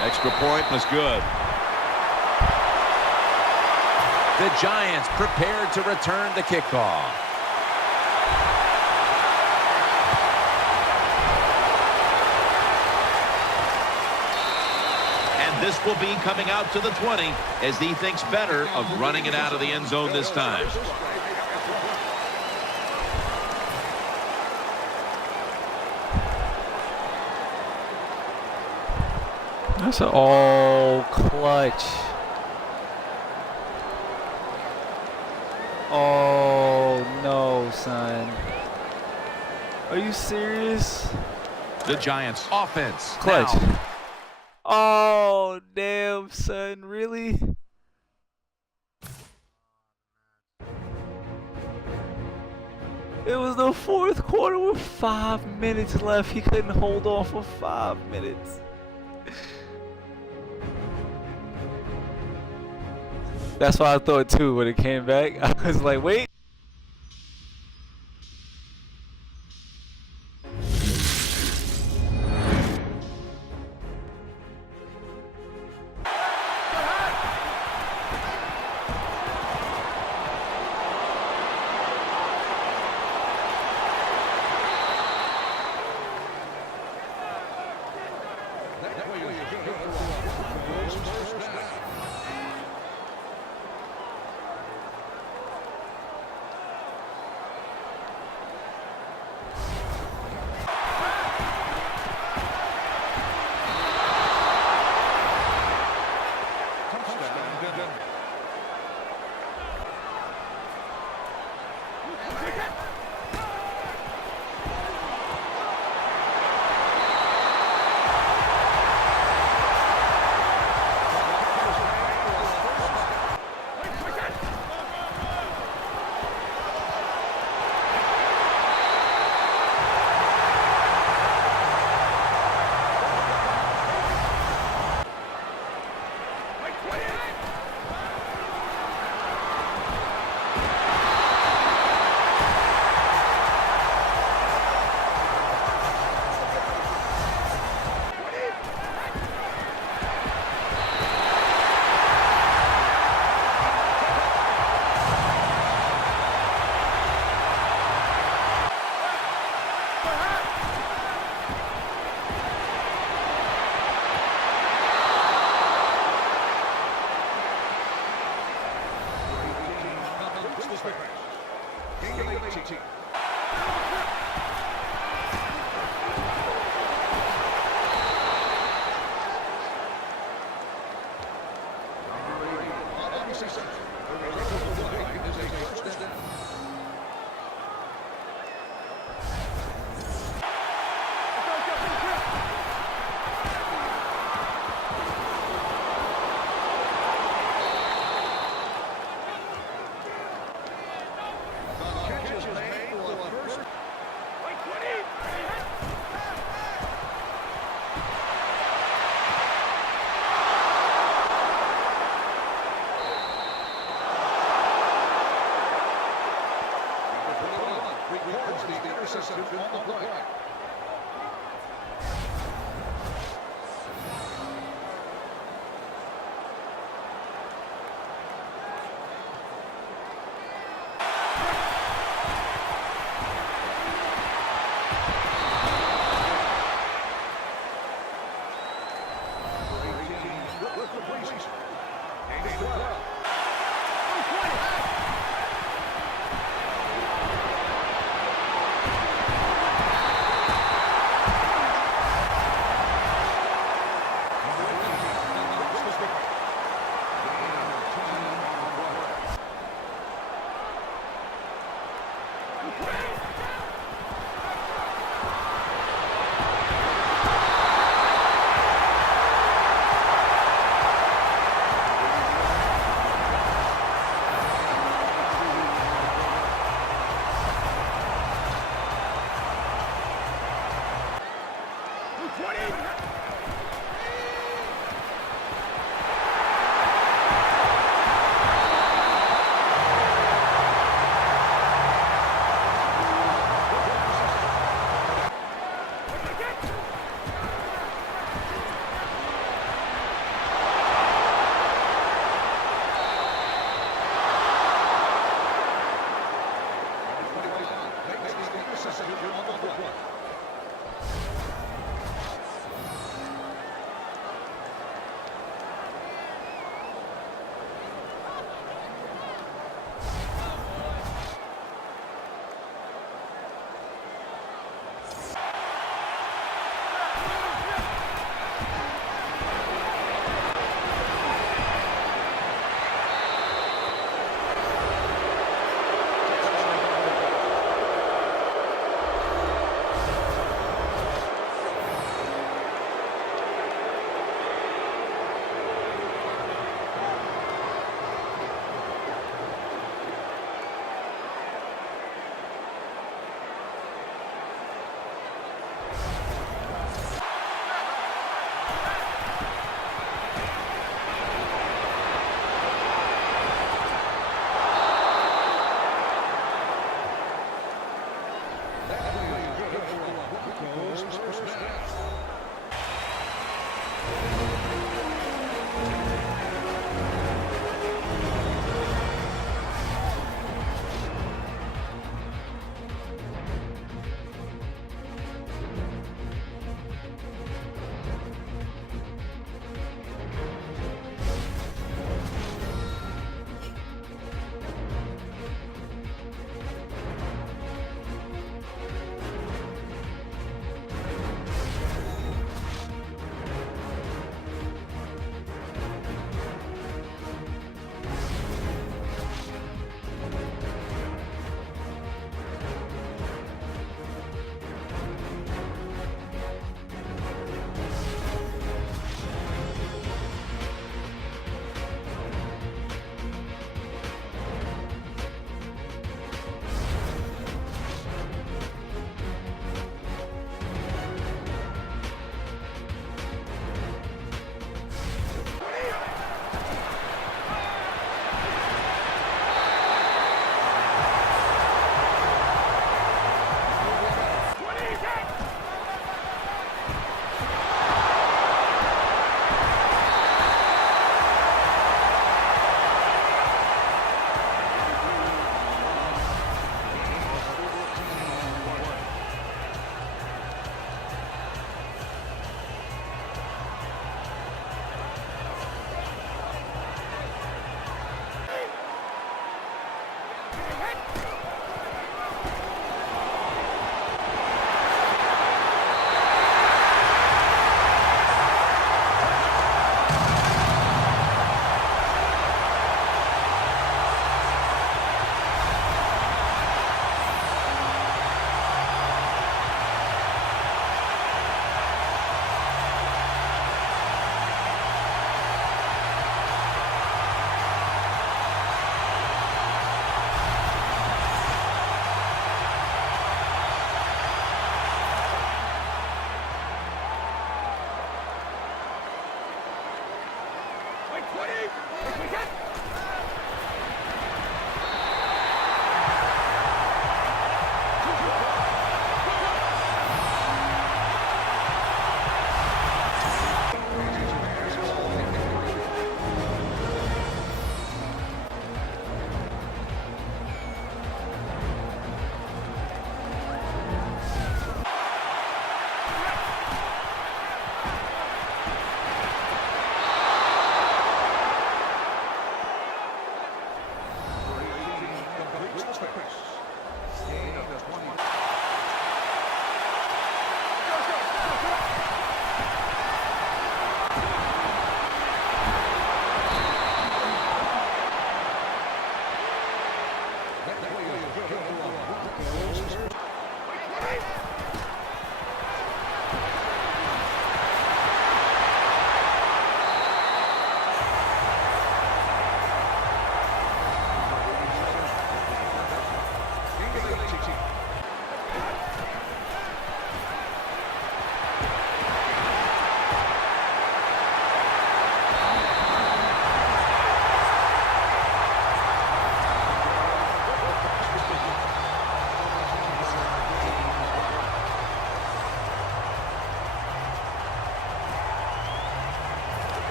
Extra point was good. The Giants prepared to return the kickoff. And this will be coming out to the 20 as he thinks better of running it out of the end zone this time. That's an all clutch. Oh no, son. Are you serious? The Giants offense. Clutch. Now. Oh damn, son. Really? It was the fourth quarter with 5 minutes left. He couldn't hold on for 5 minutes. That's what I thought too when it came back. I was like, wait.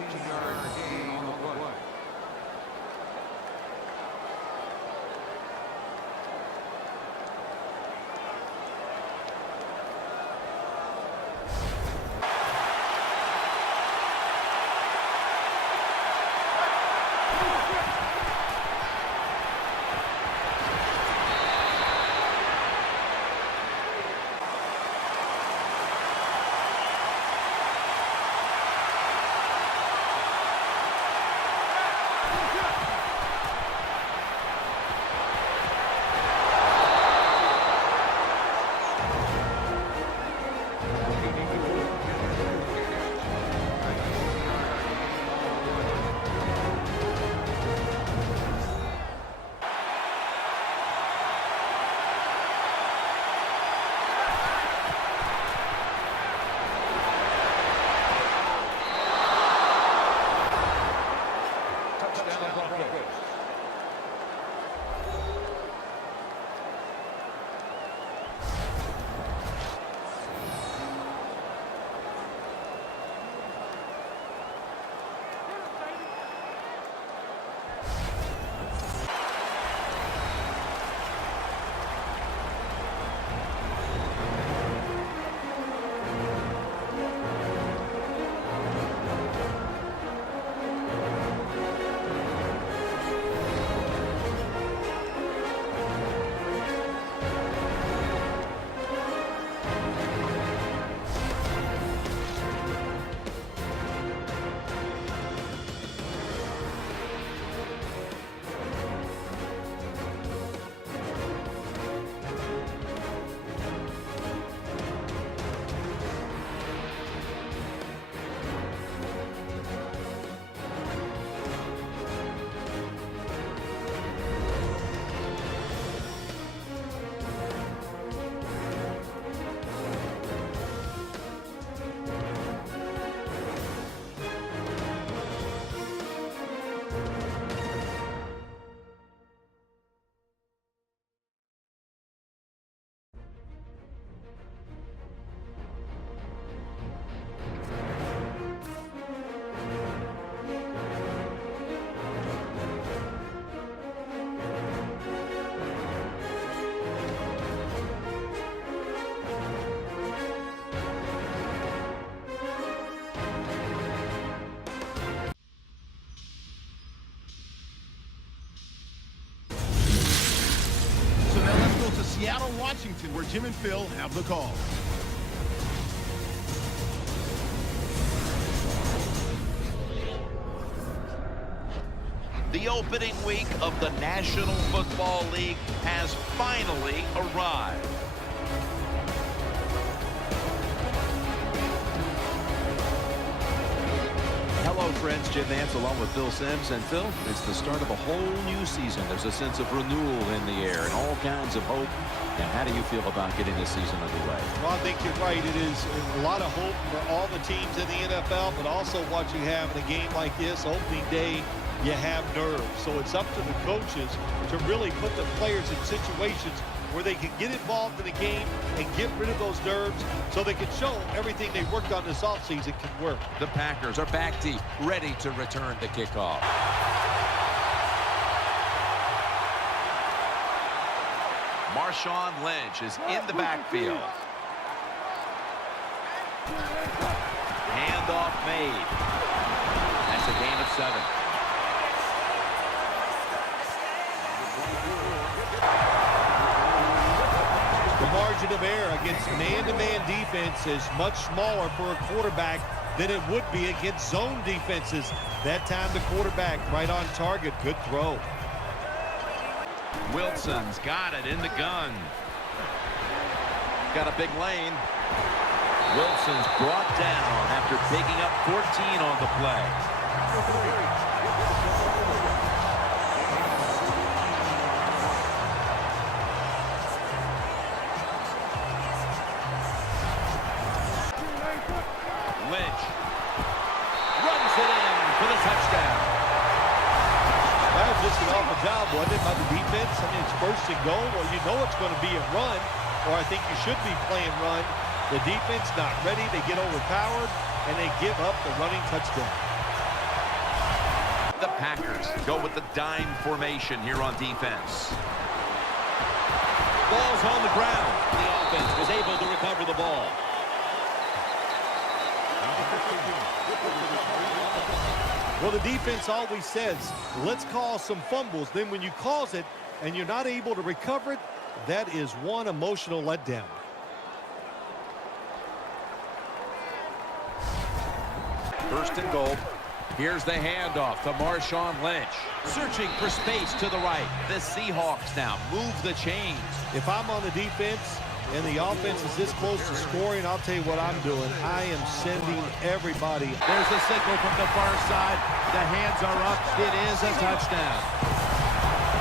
15-yard gain on the play. Washington, where Jim and Phil have the call. The opening week of the National Football League has finally arrived. Hello, friends. Jim Nance along with Phil Simms. And Phil, it's the start of a whole new season. There's a sense of renewal in the air and all kinds of hope. And how do you feel about getting this season underway? Well, I think you're right. It is a lot of hope for all the teams in the NFL, but also what you have in a game like this, opening day, you have nerves. So it's up to the coaches to really put the players in situations where they can get involved in the game and get rid of those nerves so they can show everything they worked on this offseason can work. The Packers are back deep, ready to return the kickoff. Marshawn Lynch is in the backfield. Handoff made. That's a gain of 7. The margin of error against man-to-man defense is much smaller for a quarterback than it would be against zone defenses. That time the quarterback right on target. Good throw. Wilson's got it in the gun. Got a big lane. Wilson's brought down after picking up 14 on the play. Lynch runs it in for the touchdown. That was just an awful job, wasn't it, by the defense? I mean, it's first and goal. Well, you know it's going to be a run, or I think you should be playing run. The defense not ready. They get overpowered, and they give up the running touchdown. The Packers go with the dime formation here on defense. Ball's on the ground. The offense was able to recover the ball. Well, the defense always says, let's cause some fumbles. Then when you cause it and you're not able to recover it, that is one emotional letdown. First and goal. Here's the handoff to Marshawn Lynch. Searching for space to the right. The Seahawks now move the chains. If I'm on the defense and the offense is this close to scoring, I'll tell you what I'm doing. I am sending everybody. There's the signal from the far side. The hands are up. It is a touchdown.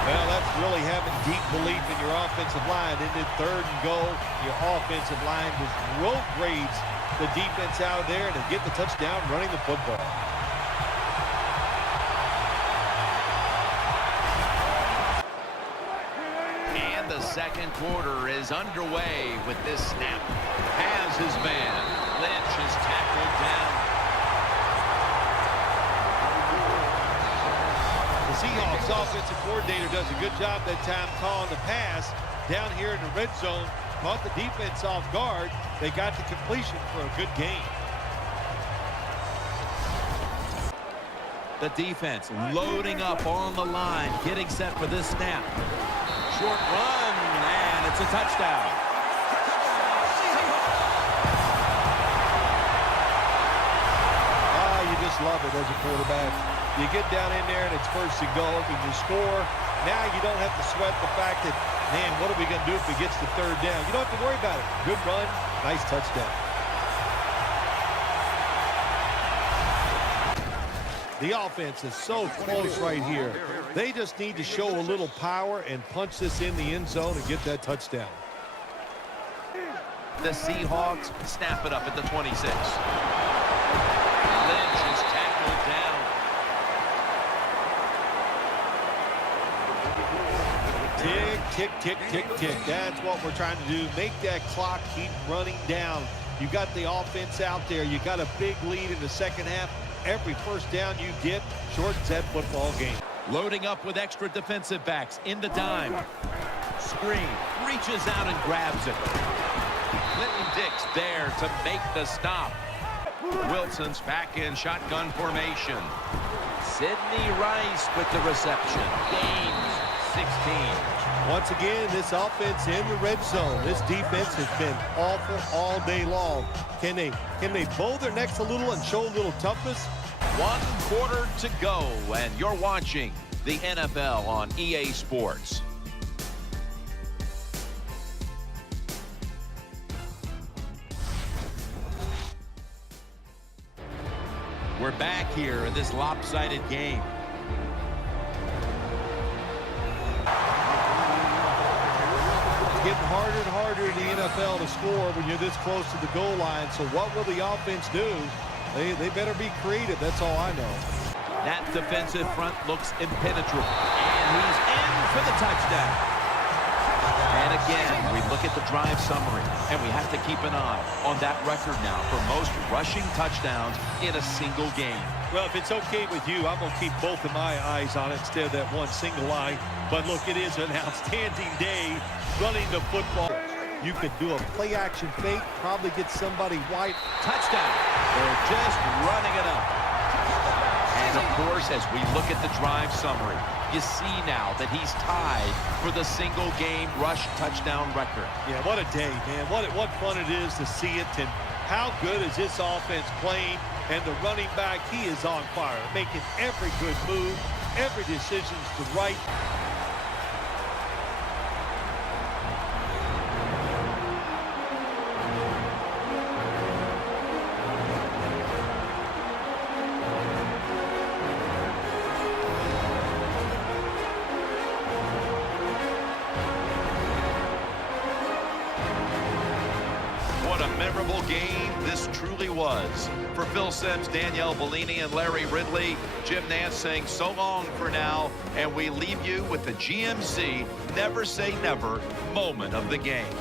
Well, that's really having deep belief in your offensive line. Isn't it? Third and goal, your offensive line just road grades the defense out there and get the touchdown running the football. And the second quarter is underway with this snap. Has his man. Lynch is tackled down. The Seahawks offensive coordinator does a good job that time calling the pass down here in the red zone. Caught the defense off guard. They got the completion for a good gain. The defense loading up on the line, getting set for this snap. Short run, and it's a touchdown. You just love it as a quarterback. You get down in there and it's first and goal. If you score, now you don't have to sweat the fact that, man, what are we going to do if he gets the third down? You don't have to worry about it. Good run, nice touchdown. The offense is so close right here. They just need to show a little power and punch this in the end zone and get that touchdown. The Seahawks snap it up at the 26. Lynch is tackled down. Tick, tick, tick, tick, tick. That's what we're trying to do. Make that clock keep running down. You got the offense out there. You got a big lead in the second half. Every first down you get shortens that football game. Loading up with extra defensive backs in the dime. Screen, reaches out and grabs it. Clinton Dix there to make the stop. Wilson's back in shotgun formation. Sidney Rice with the reception. Gains 16. Once again, this offense in the red zone. This defense has been awful all day long. Can they bow their necks a little and show a little toughness? 1 quarter to go, and you're watching the NFL on EA Sports. We're back here in this lopsided game. It's getting harder and harder in the NFL to score when you're this close to the goal line. So what will the offense do? They better be creative. That's all I know. That defensive front looks impenetrable. And he's in for the touchdown. And again, we look at the drive summary, and we have to keep an eye on that record now for most rushing touchdowns in a single game. Well, if it's okay with you, I'm going to keep both of my eyes on it instead of that one single eye. But look, it is an outstanding day running the football. You could do a play-action fake, probably get somebody wide. Touchdown. They're just running it up. And, of course, as we look at the drive summary, you see now that he's tied for the single-game rush touchdown record. Yeah, what a day, man. What fun it is to see it. And how good is this offense playing? And the running back, he is on fire, making every good move, every decision's the right. What a memorable game this truly was. For Phil Simms, Danielle Bellini, and Larry Ridley, Jim Nance saying so long for now, and we leave you with the GMC Never Say Never moment of the game.